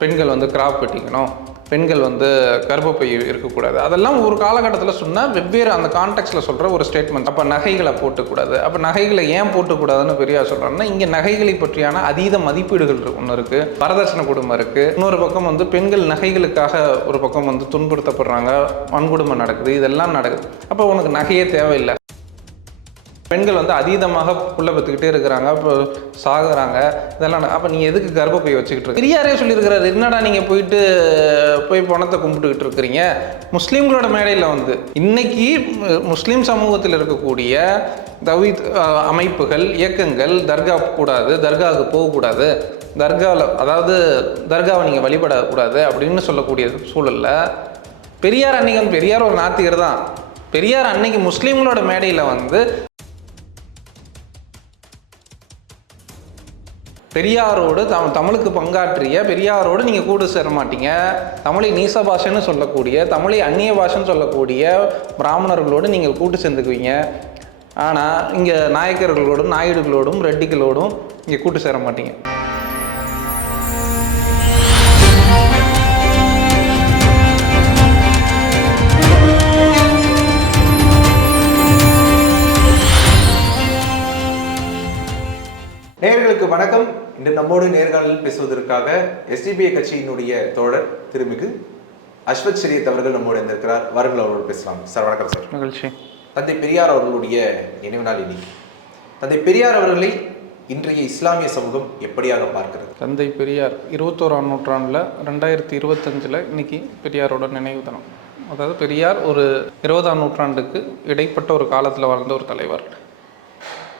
பெண்கள் வந்து கிராப் வெட்டிக்கணும், பெண்கள் வந்து கர்ப்பப்பை இருக்கக்கூடாது, அதெல்லாம் ஒரு காலகட்டத்தில் சொன்னால் வெவ்வேறு அந்த கான்டெக்ட்ல சொல்கிற ஒரு ஸ்டேட்மெண்ட். அப்போ நகைகளை போட்டுக்கூடாது, அப்போ நகைகளை ஏன் போட்டுக்கூடாதுன்னு பெரியார் சொல்கிறாங்கன்னா, இங்கே நகைகளை பற்றியான அதீத மதிப்பீடுகள் ஒன்று இருக்குது, வரதட்சணை குடும்பம் இருக்குது, இன்னொரு பக்கம் வந்து பெண்கள் நகைகளுக்காக ஒரு பக்கம் வந்து துன்புறுத்தப்படுறாங்க, வன்கொடுமை நடக்குது, இதெல்லாம் நடக்குது. அப்போ உனக்கு நகையே தேவையில்லை. பெண்கள் வந்து அதீதமாக புள்ள பெற்றுக்கிட்டே இருக்கிறாங்க, இப்போ சாகுறாங்க, இதெல்லாம். அப்போ நீ எதுக்கு கர்ப்பப்பை வச்சுக்கிட்டு இருக்கு? பெரியாரே சொல்லியிருக்கிறாரு, என்னடா நீங்கள் போய் பணத்தை கும்பிட்டுக்கிட்டு இருக்கிறீங்க. முஸ்லீம்களோட மேடையில் வந்து இன்னைக்கு முஸ்லீம் சமூகத்தில் இருக்கக்கூடிய தவீத் அமைப்புகள், இயக்கங்கள் தர்கா கூடாது, தர்காவுக்கு போகக்கூடாது, தர்காவில் அதாவது தர்காவை நீங்கள் வழிபடக்கூடாது அப்படின்னு சொல்லக்கூடிய சூழலில் பெரியார் அன்னைக்கு வந்து பெரியார் ஒரு நாத்திகர் தான். பெரியார் அன்னைக்கு முஸ்லீம்களோட மேடையில் வந்து பெரியாரோடு தமிழுக்கு பங்காற்றிய பெரியாரோடு நீங்கள் கூட சேர மாட்டீங்க, தமிழை நீச பாஷைன்னு சொல்லக்கூடிய, தமிழை அந்நிய பாஷைன்னு சொல்லக்கூடிய பிராமணர்களோடு நீங்கள் கூட்டு சேர்ந்துக்குவீங்க. ஆனால் இங்கே நாயக்கர்களோடும் நாயுடுகளோடும் ரெட்டிகளோடும் இங்கே கூட்டு சேர மாட்டீங்க. நேயர்களுக்கு வணக்கம். இன்று நம்மோடு நேர்காணலில் பேசுவதற்காக எஸ்டிபிஐ கட்சியினுடைய தோழர் திருமிகு அஸ்வத் ஷரீத் அவர்கள் நம்மோடு இருந்திருக்கிறார். வாருங்கள் அவரோடு பேசலாம். சார் வணக்கம். சார் மகிழ்ச்சி. தந்தை பெரியார் அவர்களுடைய நினைவு நாள் இன்னைக்கு. தந்தை பெரியார் அவர்களை இன்றைய இஸ்லாமிய சமூகம் எப்படியாக பார்க்கிறது? தந்தை பெரியார் 21ஆம் நூற்றாண்டில் 2025 இன்னைக்கு பெரியாரோட நினைவு தினம். அதாவது பெரியார் ஒரு 20ஆம் நூற்றாண்டுக்கு இடைப்பட்ட ஒரு காலத்தில் வாழ்ந்த ஒரு தலைவர்.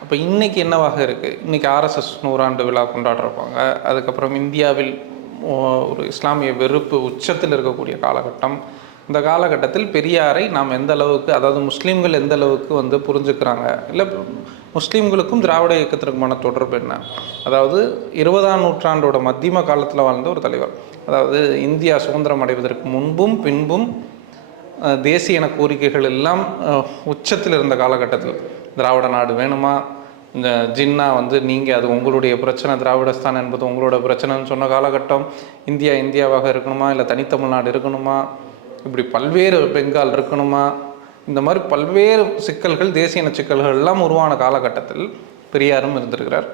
அப்போ இன்றைக்கி என்னவாக இருக்குது? இன்றைக்கி ஆர்எஸ்எஸ் 100 விழா கொண்டாடுறப்பாங்க. அதுக்கப்புறம் இந்தியாவில் ஒரு இஸ்லாமிய வெறுப்பு உச்சத்தில் இருக்கக்கூடிய காலகட்டம். இந்த காலகட்டத்தில் பெரியாரை நாம் எந்த அளவுக்கு, அதாவது முஸ்லீம்கள் எந்த அளவுக்கு வந்து புரிஞ்சுக்கிறாங்க, இல்லை முஸ்லீம்களுக்கும் திராவிட இயக்கத்திற்குமான தொடர்பு என்ன? அதாவது 20ஆம் நூற்றாண்டோட மத்தியம காலத்தில் வாழ்ந்த ஒரு தலைவர். அதாவது இந்தியா சுதந்திரம் அடைவதற்கு முன்பும் பின்பும் தேசிய இன கோரிக்கைகள் எல்லாம் உச்சத்தில் இருந்த காலகட்டத்தில் திராவிட நாடு வேணுமா, இந்த ஜின்னா வந்து நீங்கள் அது உங்களுடைய பிரச்சனை, திராவிடஸ்தான் என்பது உங்களோட பிரச்சனைன்னு சொன்ன காலகட்டம். இந்தியாவாக இருக்கணுமா, இல்லை தனித்தமிழ்நாடு இருக்கணுமா, இப்படி பல்வேறு பெங்கால் இருக்கணுமா, இந்த மாதிரி பல்வேறு சிக்கல்கள், தேசிய இன சிக்கல்கள் எல்லாம் உருவான காலகட்டத்தில் பெரியாரும் இருந்திருக்கிறார்.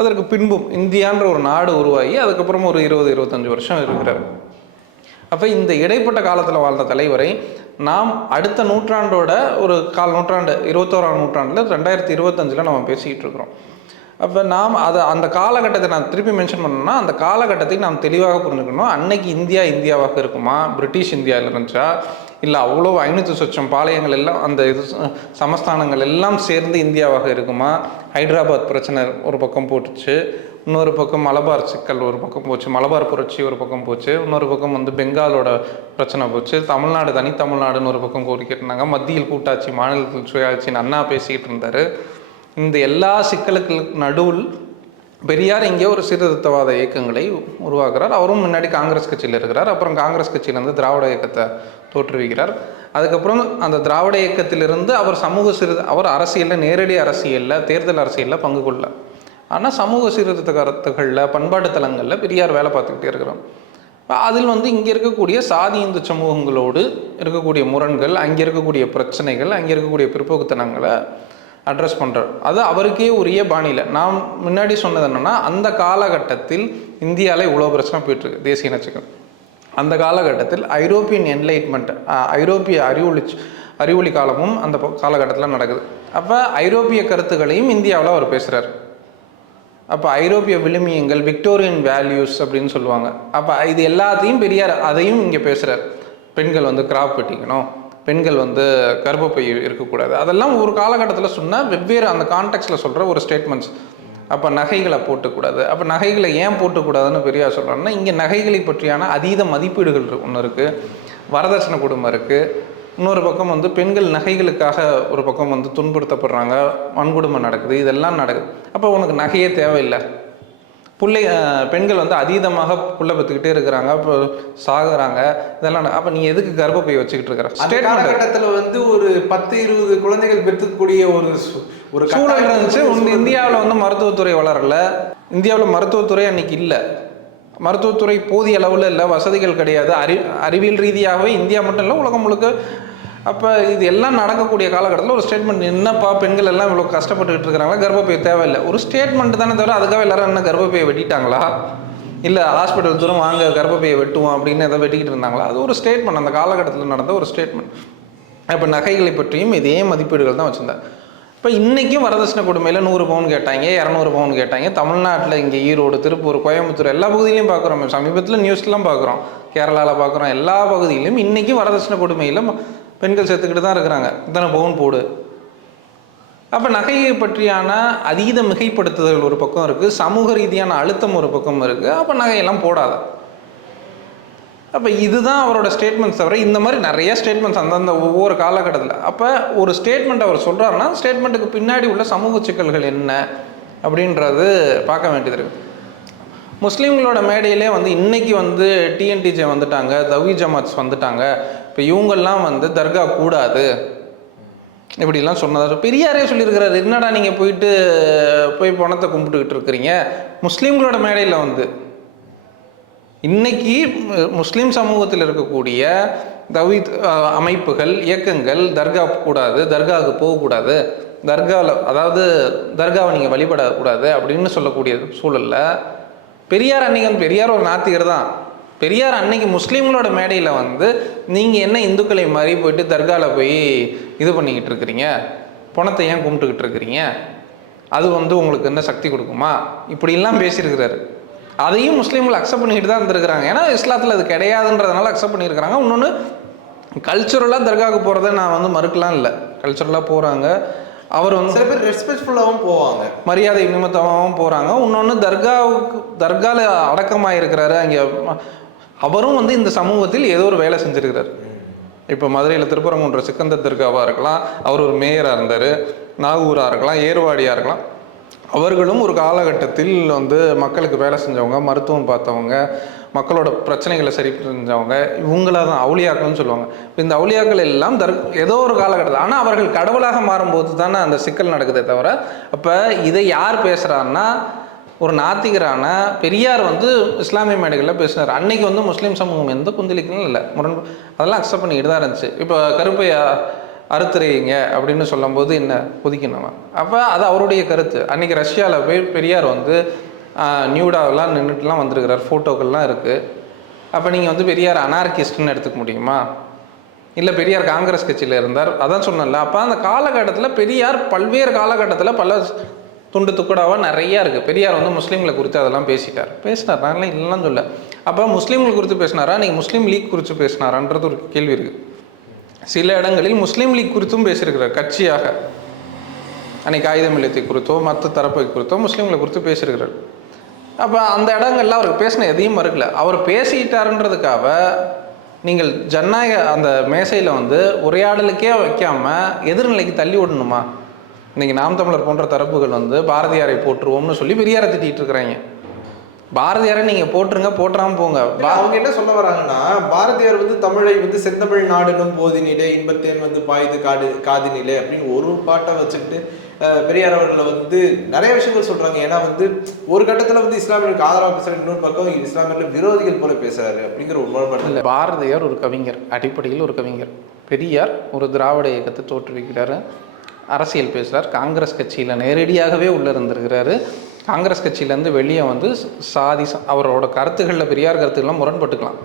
அதற்கு பின்பும் இந்தியான்ற ஒரு நாடு உருவாகி அதுக்கப்புறம் ஒரு 20-25 வருஷம் இருக்கிறார். அப்போ இந்த இடைப்பட்ட காலத்தில் வாழ்ந்த தலைவரை நாம் அடுத்த நூற்றாண்டோட ஒரு நூற்றாண்டு 21ஆம் நூற்றாண்டில் 2025 நம்ம பேசிக்கிட்டு இருக்கிறோம். அப்போ நாம் அந்த காலகட்டத்தை நான் திருப்பி மென்ஷன் பண்ணோம்னா, அந்த காலகட்டத்தை நாம் தெளிவாக புரிஞ்சுக்கணும். அன்னைக்கு இந்தியாவாக இருக்குமா, பிரிட்டிஷ் இந்தியாவில் இருந்துச்சா, இல்லை அவ்வளோ 500 சொச்சம் பாளையங்கள் எல்லாம் அந்த சமஸ்தானங்கள் எல்லாம் சேர்ந்து இந்தியாவாக இருக்குமா, ஹைதராபாத் பிரச்சனை ஒரு பக்கம் போட்டுச்சு, இன்னொரு பக்கம் மலபார் சிக்கல் ஒரு பக்கம் போச்சு, மலபார் புரட்சி ஒரு பக்கம் போச்சு, இன்னொரு பக்கம் வந்து பெங்காலோட பிரச்சனை போச்சு, தமிழ்நாடு தனித்தமிழ்நாடுன்னு ஒரு பக்கம் கோரிக்கிட்டு இருந்தாங்க, மத்தியில் கூட்டாட்சி மாநிலத்தில் சுயாட்சின்னு அண்ணா பேசிக்கிட்டு இருந்தார். இந்த எல்லா சிக்கலுக்கு நடுவில் பெரியார் இங்கே ஒரு சீர்திருத்தவாத இயக்கங்களை உருவாக்குறார். அவரும் முன்னாடி காங்கிரஸ் கட்சியில் இருக்கிறார். அப்புறம் காங்கிரஸ் கட்சியிலேருந்து திராவிட இயக்கத்தை தோற்றுவிக்கிறார். அதுக்கப்புறம் அந்த திராவிட இயக்கத்திலிருந்து அவர் அரசியலில், நேரடி அரசியலில், தேர்தல் அரசியலில் பங்கு கொள்ள, ஆனால் சமூக சீர்திருத்த கருத்துக்களில், பண்பாட்டு தலங்களில் பெரியார் வேலை பார்த்துக்கிட்டே இருக்கிறோம். அதில் வந்து இங்கே இருக்கக்கூடிய சாதி இந்து சமூகங்களோடு இருக்கக்கூடிய முரண்கள், அங்கே இருக்கக்கூடிய பிரச்சனைகள், அங்கே இருக்கக்கூடிய பிற்போக்குத்தனங்களை அட்ரஸ் பண்ணுறார். அது அவருக்கே உரிய பாணியில். நாம் முன்னாடி சொன்னது என்னென்னா, அந்த காலகட்டத்தில் இந்தியாவில் இவ்வளோ பிரச்சனை போயிட்டுருக்கு, தேசிய இனச்சிக்கல். அந்த காலகட்டத்தில் ஐரோப்பியன் என்லைட்மெண்ட், ஐரோப்பிய அறிவொளி காலமும் அந்த காலகட்டத்தில் நடக்குது. அப்போ ஐரோப்பிய கருத்துக்களையும் இந்தியாவில் அவர் பேசுகிறார். அப்போ ஐரோப்பிய விழுமியங்கள், விக்டோரியன் வேல்யூஸ் அப்படின்னு சொல்லுவாங்க. அப்போ இது எல்லாத்தையும் பெரியார் அதையும் இங்கே பேசுகிறார். பெண்கள் வந்து கிராப் வெட்டிக்கணும், பெண்கள் வந்து கர்ப்பப்பை இருக்கக்கூடாது, அதெல்லாம் ஒரு காலகட்டத்தில் சொன்னால் வெவ்வேறு அந்த கான்டெக்ட்ல சொல்கிற ஒரு ஸ்டேட்மெண்ட்ஸ். அப்போ நகைகளை போட்டுக்கூடாது, அப்போ நகைகளை ஏன் போட்டுக்கூடாதுன்னு பெரியார் சொல்கிறாங்கன்னா, இங்கே நகைகளை பற்றியான அதீத மதிப்பீடுகள் ஒன்று இருக்குது, வரதட்சணை குடும்பம் இருக்குது, இன்னொரு பக்கம் வந்து பெண்கள் நகைகளுக்காக ஒரு பக்கம் வந்து துன்புறுத்தப்படுறாங்க, வன்கொடுமை நடக்குது, இதெல்லாம் நடக்குது. அப்போ உனக்கு நகையே தேவையில்லை. பெண்கள் வந்து அதீதமாக புள்ள பெற்றுக்கிட்டே இருக்கிறாங்க, இப்போ சாகுறாங்க, இதெல்லாம். அப்போ நீ எதுக்கு கர்ப்பப்பை வச்சுக்கிட்டு இருக்கிற? காலகட்டத்தில் வந்து ஒரு 10-20 குழந்தைகள் பெற்றுக்கூடிய ஒரு சூழல் இருந்துச்சு. இந்தியாவில் வந்து மருத்துவத்துறை வளரல, இந்தியாவில் மருத்துவத்துறை அன்னைக்கு இல்லை. மருத்துவத்துறை போதிய அளவில் இல்லை, வசதிகள் கிடையாது, அறிவியல் ரீதியாகவே இந்தியா மட்டும் இல்லை உலகம் முழுக்க. அப்போ இது எல்லாம் நடக்கக்கூடிய காலகட்டத்தில் ஒரு ஸ்டேட்மெண்ட், என்னப்பா பெண்கள் எல்லாம் இவ்வளோ கஷ்டப்பட்டுக்கிட்டு இருக்கிறாங்களா, கர்ப்பப்பை தேவையில்லை, ஒரு ஸ்டேட்மெண்ட் தானே தவிர அதுக்காக எல்லாரும் என்ன கர்ப்பப்பையை வெட்டிட்டாங்களா, இல்லை ஹாஸ்பிட்டல் தூரம் வாங்க கர்ப்பப்பையை வெட்டுவோம் அப்படின்னு எதாவது வெட்டிக்கிட்டு இருந்தாங்களா? அது ஒரு ஸ்டேட்மெண்ட், அந்த காலகட்டத்தில் நடந்த ஒரு ஸ்டேட்மெண்ட். இப்போ நகைகளை பற்றியும் இதே மதிப்பீடுகள் தான் வச்சுருந்தேன். இப்போ இன்றைக்கும் வரதட்சணை கொடுமையில் 100 பவுன் கேட்டாங்க, 200 பவுன் கேட்டாங்க. தமிழ்நாட்டில் இங்கே ஈரோடு, திருப்பூர், கோயம்புத்தூர் எல்லா பகுதியிலையும் பார்க்குறோம், சமீபத்தில் நியூஸ்லாம் பார்க்குறோம், கேரளாவில் பார்க்குறோம், எல்லா பகுதியிலையும் இன்றைக்கும் வரதட்சணை கொடுமையில் பெண்கள் சேர்த்துக்கிட்டு தான் இருக்கிறாங்க. இத்தனை பவுன் போடு. அப்போ நகையை பற்றியான அதீத மிகைப்படுத்துதல் ஒரு பக்கம் இருக்குது, சமூக ரீதியான அழுத்தம் ஒரு பக்கம் இருக்குது. அப்போ நகையெல்லாம் போடாத. அப்போ இதுதான் அவரோட ஸ்டேட்மெண்ட்ஸ் தவிர இந்த மாதிரி நிறைய ஸ்டேட்மெண்ட்ஸ் அந்தந்த ஒவ்வொரு காலகட்டத்தில். அப்போ ஒரு ஸ்டேட்மெண்ட் அவர் சொல்கிறாருன்னா ஸ்டேட்மெண்ட்டுக்கு பின்னாடி உள்ள சமூக சிக்கல்கள் என்ன அப்படின்றது பார்க்க வேண்டியது இருக்குது. முஸ்லீம்களோட மேடையிலே இன்றைக்கி டிஎன்டிஜே வந்துட்டாங்க, தவி ஜமாத்ஸ் வந்துட்டாங்க, இப்போ இவங்கெல்லாம் தர்கா கூடாது இப்படிலாம் சொன்னதாக பெரியாரே சொல்லியிருக்கிறாரு. என்னடா நீங்கள் போய் பணத்தை கும்பிட்டுக்கிட்டு இருக்கிறீங்க? முஸ்லீம்களோட மேடையில் இன்னைக்கு முஸ்லீம் சமூகத்தில் இருக்கக்கூடிய தவீத் அமைப்புகள், இயக்கங்கள் தர்கா கூடாது, தர்காவுக்கு போகக்கூடாது, தர்காவில் அதாவது தர்காவை நீங்கள் வழிபடக்கூடாது அப்படின்னு சொல்லக்கூடிய சூழலில் பெரியார் அன்னைக்கு பெரியார் ஒரு நாத்திகர் தான். பெரியார் அன்னைக்கு முஸ்லீம்களோட மேடையில் நீங்கள் என்ன இந்துக்களை மாதிரி போயிட்டு தர்காவில் போய் இது பண்ணிக்கிட்டு இருக்கிறீங்க, பணத்தை ஏன் கும்பிட்டுக்கிட்டு இருக்கிறீங்க, அது உங்களுக்கு என்ன சக்தி கொடுக்குமா, இப்படிலாம் பேசியிருக்கிறாரு. அதையும் முஸ்லீம்கள் அக்செப்ட் பண்ணிக்கிட்டு தான் இருந்திருக்கிறாங்க. ஏன்னா இஸ்லாத்தில் அது கிடையாதுன்றதுனால அக்செப்ட் பண்ணியிருக்கிறாங்க. இன்னொன்று, கல்ச்சுரலாக தர்காவுக்கு போகிறத நான் மறுக்கலாம் இல்லை, கல்ச்சுரலாக போகிறாங்க. அவர் சில பேர் ரெஸ்பெக்ட்ஃபுல்லாகவும் போவாங்க, மரியாதை நிமித்தமாகவும் போகிறாங்க. இன்னொன்று, தர்காவில் அடக்கமாக இருக்கிறாரு, அங்கே அவரும் இந்த சமூகத்தில் ஏதோ ஒரு வேலை செஞ்சுருக்கிறார். இப்போ மதுரையில் திருப்பரங்குன்ற சிக்கந்தர் தர்காவாக இருக்கலாம், அவர் ஒரு மேயராக இருந்தார், நாகூராக இருக்கலாம், ஏர்வாடியாக இருக்கலாம். அவர்களும் ஒரு காலகட்டத்தில் மக்களுக்கு வேலை செஞ்சவங்க, மருத்துவம் பார்த்தவங்க, மக்களோட பிரச்சனைகளை சரி செஞ்சவங்க, இவங்கள தான் அவுளியாக்கள்னு சொல்லுவாங்க. இப்போ இந்த அவுளியாக்கள் எல்லாம் ஏதோ ஒரு காலகட்டத்தில், ஆனால் அவர்கள் கடவுளாக மாறும்போது தானே அந்த சிக்கல் நடக்குதே தவிர. அப்போ இதை யார் பேசுகிறாருன்னா, ஒரு நாத்திகரான பெரியார் இஸ்லாமிய மேடைகளில் பேசினார். அன்னைக்கு முஸ்லீம் சமூகம் எந்த குந்தளிக்கலும் இல்லை, அதெல்லாம் அக்செப்ட் பண்ணிக்கிட்டு தான் இருந்துச்சு. இப்போ கருப்பையா அறுத்துறீங்க அப்படின்னு சொல்லும்போது என்ன புதிக்கணுமா? அப்போ அது அவருடைய கருத்து. அன்றைக்கி ரஷ்யாவில் போய் பெரியார் நியூடாவெலாம் நின்றுட்டுலாம் வந்திருக்கிறார், ஃபோட்டோக்கள்லாம் இருக்குது. அப்போ நீங்கள் பெரியார் அனார்கிஸ்ட்னு எடுத்துக்க முடியுமா? இல்லை பெரியார் காங்கிரஸ் கட்சியில் இருந்தார், அதான் சொன்னல. அப்போ அந்த காலகட்டத்தில் பெரியார் பல்வேறு காலகட்டத்தில் பல துண்டு துக்கடாவாக நிறையா இருக்குது. பெரியார் முஸ்லீம்களை குறித்து அதெல்லாம் பேசினார், நாங்களே இல்லைன்னு சொல்ல. அப்போ முஸ்லீம்கள் குறித்து பேசினாரா, நீங்கள் முஸ்லீம் லீக் குறித்து பேசினாரான்றது ஒரு கேள்வி இருக்குது. சில இடங்களில் முஸ்லீம் லீக் குறித்தும் பேசியிருக்கிறார் கட்சியாக. அன்னைக்கு ஆயுத மில்லத்தை குறித்தோ மற்ற தரப்பை குறித்தோ முஸ்லீம்களை குறித்து பேசியிருக்கிறார். அப்போ அந்த இடங்கள்ல அவருக்கு பேசின எதையும் மறுக்கல. அவர் பேசிட்டாருன்றதுக்காக நீங்கள் ஜனநாயக அந்த மேசையில் உரையாடலுக்கே வைக்காமல் எதிர்நிலைக்கு தள்ளி விடணுமா? இன்றைக்கி நாம் தமிழர் போன்ற தரப்புகள் பாரதியாரை போற்றுவோம்னு சொல்லி பெரியாரை திட்டிகிட்டு இருக்கிறாங்க. பாரதியாரை நீங்கள் போட்டுருங்க, போட்டுறாமல் போங்க. அவங்க என்ன சொல்ல வராங்கன்னா, பாரதியார் தமிழை செந்தமிழ் நாடுனும் போதினிலே இன்பத்தேன் பாய்து காதினிலே அப்படின்னு ஒரு பாட்டை வச்சுக்கிட்டு பெரியார் அவர்களை நிறைய விஷயங்கள் சொல்றாங்க. ஏன்னா ஒரு கட்டத்தில் இஸ்லாமியருக்கு ஆதரவாக பேசுறாரு, இன்னொரு பக்கம் இஸ்லாமியர்கள் விரோதிகள் போல பேசுறாரு அப்படிங்கிற ஒரு முரண்பாடு இல்லை. பாரதியார் ஒரு கவிஞர், அடிப்படையில் ஒரு கவிஞர். பெரியார் ஒரு திராவிட இயக்கத்தை தோற்றுவிக்கிறாரு, அரசியல் பேசுகிறார், காங்கிரஸ் கட்சியில் நேரடியாகவே உள்ளே இருந்திருக்கிறாரு. காங்கிரஸ் கட்சியிலேருந்து வெளியே அவரோட கருத்துக்களில் பெரியார் கருத்துக்கள்லாம் முரண்பட்டுக்கலாம்.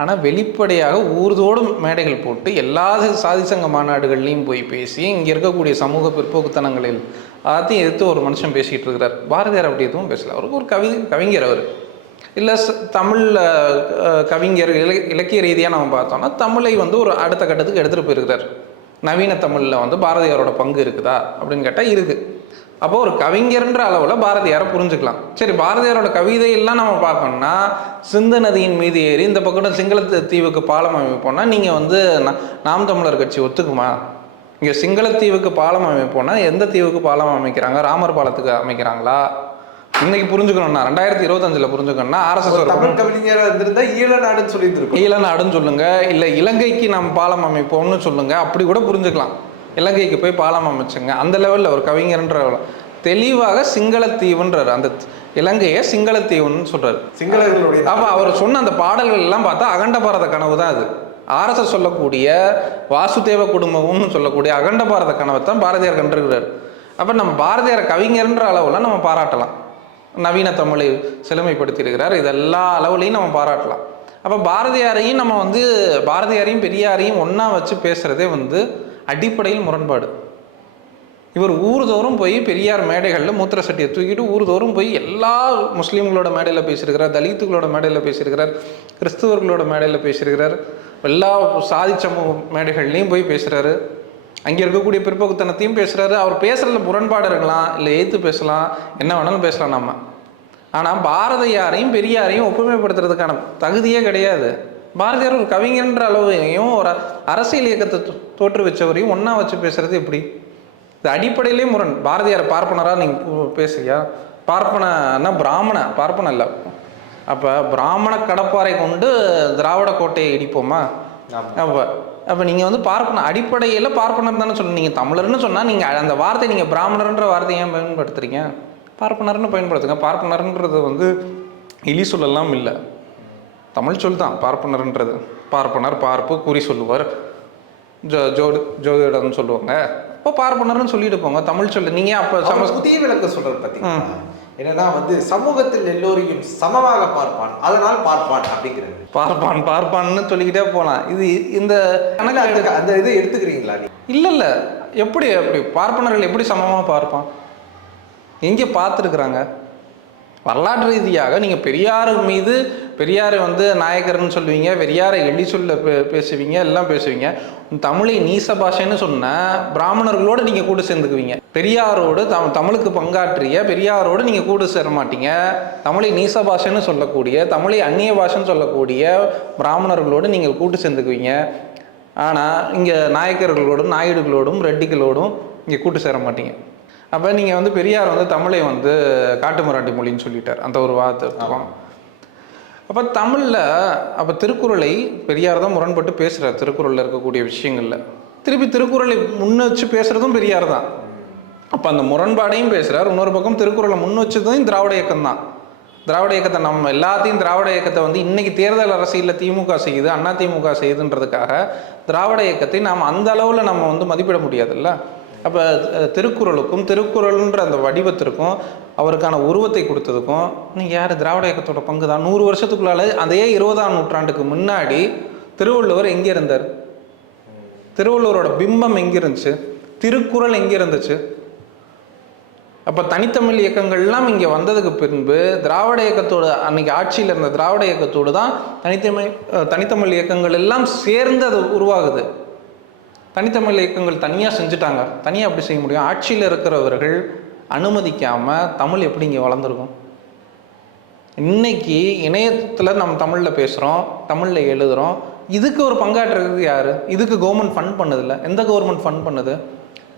ஆனால் வெளிப்படையாக ஊர்தோடும் மேடைகள் போட்டு எல்லா சாதி சங்க மாநாடுகள்லையும் போய் பேசி இங்கே இருக்கக்கூடிய சமூக பிற்போக்குத்தனங்களில் அதையும் எதிர்த்து ஒரு மனுஷன் பேசிகிட்டு இருக்கிறார். பாரதியார் அப்படி எதுவும் பேசல. அவருக்கு ஒரு கவிஞர். அவர் இல்லை தமிழில் கவிஞர் இலக்கிய ரீதியாக நம்ம பார்த்தோம்னா தமிழை ஒரு அடுத்த கட்டத்துக்கு எடுத்துகிட்டு போயிருக்கிறார். நவீன தமிழில் பாரதியாரோட பங்கு இருக்குதா அப்படின்னு கேட்டால் இருக்குது. அப்போ ஒரு கவிஞர்ன்ற அளவில் பாரதியாரை புரிஞ்சுக்கலாம். சரி, பாரதியாரோட கவிதையெல்லாம் நம்ம பார்க்கணும்னா சிந்து நதியின் மீது ஏறி இந்த பக்கம் சிங்கள தீவுக்கு பாலம் அமைப்போம்னா நீங்கள் நாம் தமிழர் கட்சி ஒத்துக்குமா? இங்கே சிங்களத்தீவுக்கு பாலம் அமைப்போம்னா எந்த தீவுக்கு பாலம் அமைக்கிறாங்க? ராமர் பாலத்துக்கு அமைக்கிறாங்களா? இன்னைக்கு புரிஞ்சுக்கணும்னா 2025 புரிஞ்சுக்கணும்னா ஆர்எஸ்எஸ் தமிழ் கவிஞராக இருந்திருந்தா ஈழநாடுன்னு சொல்லிட்டு இருக்கோம். ஈழநாடுன்னு சொல்லுங்க, இல்லை இலங்கைக்கு நம்ம பாலம் அமைப்போம்னு சொல்லுங்க, அப்படி கூட புரிஞ்சுக்கலாம். இலங்கைக்கு போய் பாலம் அமைச்சுங்க, அந்த லெவலில் ஒரு கவிஞர்ன்ற தெளிவாக சிங்களத்தீவுன்றார். அந்த இலங்கையை சிங்களத்தீவுன்னு சொல்றாரு சிங்களர்களுடைய. அப்போ அவர் சொன்ன அந்த பாடல்கள் எல்லாம் பார்த்தா அகண்ட பாரத கனவு தான் அது. ஆர்எஸ்எஸ் சொல்லக்கூடிய வாசுதேவ குடும்பம்னு சொல்லக்கூடிய அகண்ட பாரத கனவை தான் பாரதியார் கண்டிருக்கிறார். அப்போ நம்ம பாரதியார் கவிஞர்ன்ற அளவில் நம்ம பாராட்டலாம். நவீன தமிழை செழுமைப்படுத்தியிருக்கிறார், இது எல்லா அளவுலையும் நம்ம பாராட்டலாம். அப்போ பாரதியாரையும் நம்ம பாரதியாரையும் பெரியாரையும் ஒன்றா வச்சு பேசுகிறதே அடிப்படையில் முரண்பாடு. இவர் ஊர்தோறும் போய் பெரியார் மேடைகளில் மூத்திர சட்டியை தூக்கிட்டு ஊர்தோறும் போய் எல்லா முஸ்லீம்களோட மேடையில் பேசியிருக்கிறார், தலித்துகளோட மேடையில் பேசியிருக்கிறார், கிறிஸ்துவர்களோட மேடையில் பேசியிருக்கிறார், எல்லா சாதி சமூக மேடைகள்லையும் போய் பேசுகிறாரு. அங்கே இருக்கக்கூடிய பிற்போக்குத்தனத்தையும் பேசுகிறாரு. அவர் பேசுகிறதுல முரண்பாடு இருக்கலாம், இல்லை எதிர்த்து பேசலாம், என்ன வேணாலும் பேசலாம் நம்ம. ஆனால் பாரதியாரையும் பெரியாரையும் ஒப்புமைப்படுத்துறதுக்கான தகுதியே கிடையாது. பாரதியார் ஒரு கவிஞன்ற அளவையும் ஒரு அரசியல் இயக்கத்தை தோற்று வச்சவரையும் ஒன்றா வச்சு பேசுறது எப்படி? இது அடிப்படையிலே முரண். பாரதியார் பார்ப்பனராக நீங்கள் பேசுறியா? பார்ப்பனா பார்ப்பன இல்லை. அப்போ பிராமண கடப்பாறை கொண்டு திராவிட கோட்டையை இடிப்போமா? அப்போ நீங்கள் பார்ப்பன அடிப்படையில் பார்ப்பனர் தானே சொல்லணும். நீங்கள் தமிழர்னு சொன்னால் நீங்கள் அந்த வார்த்தை நீங்கள் பிராமணர்ன்ற வார்த்தையை ஏன் பயன்படுத்துறீங்க? பார்ப்பனர்னு பயன்படுத்துங்க. பார்ப்பனர்ன்றது இலி சொல்லலாம் இல்லை, தமிழ் சொல் தான் பார்ப்பனர்ன்றது. பார்ப்பனர் பார்ப்பு குறி சொல்லுவார், ஜோதிடம்னு சொல்லுவாங்க. இப்போ பார்ப்பனர்னு சொல்லிட்டு போங்க, தமிழ் சொல்லு. நீங்கள் அப்போ புதிய விளக்கம் சொல்றது பார்த்தீங்கன்னா என்னன்னா சமூகத்தில் எல்லோரையும் சமமாக பார்ப்பான், அதனால் பார்ப்பான் அப்படிங்கிறது. பார்ப்பான்னு சொல்லிக்கிட்டே போகலாம். இது இந்த அந்த இதை எடுத்துக்கிறீங்களா? இல்லை எப்படி பார்ப்பனர்கள் எப்படி சமமாக பார்ப்பான்? எங்கே பார்த்துருக்குறாங்க? வரலாற்று ரீதியாக நீங்கள் பெரியார் மீது பெரியாரை நாயக்கர்னு சொல்லுவீங்க, பெரியாரை எள்ளி சொல்ல பேசுவீங்க, எல்லாம் பேசுவீங்க. தமிழை நீச பாஷைன்னு சொன்னால் பிராமணர்களோடு நீங்கள் கூட சேர்ந்துக்குவீங்க. பெரியாரோடு தமிழுக்கு பங்காற்றிய பெரியாரோடு நீங்கள் கூட சேர மாட்டீங்க. தமிழை நீச பாஷைன்னு சொல்லக்கூடிய, தமிழை அந்நிய பாஷைன்னு சொல்லக்கூடிய பிராமணர்களோடு நீங்கள் கூட்டு சேர்ந்துக்குவீங்க. ஆனால் இங்கே நாயக்கர்களோடும் நாயுடுகளோடும் ரெட்டிகளோடும் இங்கே கூட்டு சேர மாட்டீங்க. அப்போ நீங்கள் பெரியார் தமிழை காட்டு மிராண்டி மொழின்னு சொல்லிட்டார், அந்த ஒரு வார்த்தை. அப்போ தமிழில் அப்போ திருக்குறளை பெரியார் தான் முரண்பட்டு பேசுகிறார். திருக்குறளில் இருக்கக்கூடிய விஷயங்களில் திருப்பி திருக்குறளை முன்ன வச்சு பேசுகிறதும் பெரியார் தான். அப்போ அந்த முரண்பாடையும் பேசுகிறார். இன்னொரு பக்கம் திருக்குறளை முன் வச்சதும் திராவிட இயக்கம் தான். திராவிட இயக்கத்தை நம்ம எல்லாத்தையும் திராவிட இயக்கத்தை இன்னைக்கு தேர்தல் அரசியலில் திமுக செய்யுது, அண்ணா திமுக செய்யுதுன்றதுக்காக திராவிட இயக்கத்தை நாம் அந்த அளவில் நம்ம மதிப்பிட முடியாதுல்ல. அப்போ திருக்குறளுக்கும் திருக்குறள்ன்ற அந்த வடிவத்திற்கும் அவருக்கான உருவத்தை கொடுத்ததுக்கும் நீங்கள் யார்? திராவிட இயக்கத்தோட பங்கு தான். 100 வருஷத்துக்குள்ளால அதே 20ஆம் நூற்றாண்டுக்கு முன்னாடி திருவள்ளுவர் எங்கே இருந்தார்? திருவள்ளுவரோட பிம்பம் எங்கே இருந்துச்சு? திருக்குறள் எங்கே இருந்துச்சு? அப்போ தனித்தமிழ் இயக்கங்கள்லாம் இங்கே வந்ததுக்கு பின்பு திராவிட இயக்கத்தோட அன்னைக்கு ஆட்சியில் இருந்த திராவிட இயக்கத்தோடு தான் தனித்தமிழ் இயக்கங்கள் எல்லாம் சேர்ந்து அது உருவாகுது. தனித்தமிழ் இயக்கங்கள் தனியாக செஞ்சுட்டாங்க. தனியாக எப்படி செய்ய முடியும்? ஆட்சியில் இருக்கிறவர்கள் அனுமதிக்காமல் தமிழ் எப்படி இங்கே வளர்ந்துருக்கும்? இன்னைக்கு இணையத்தில் நம்ம தமிழில் பேசுகிறோம், தமிழில் எழுதுகிறோம். இதுக்கு ஒரு பங்காற்றுறது யார்? இதுக்கு கவர்மெண்ட் ஃபண்ட் பண்ணுதில்ல. எந்த கவர்மெண்ட் ஃபண்ட் பண்ணுது?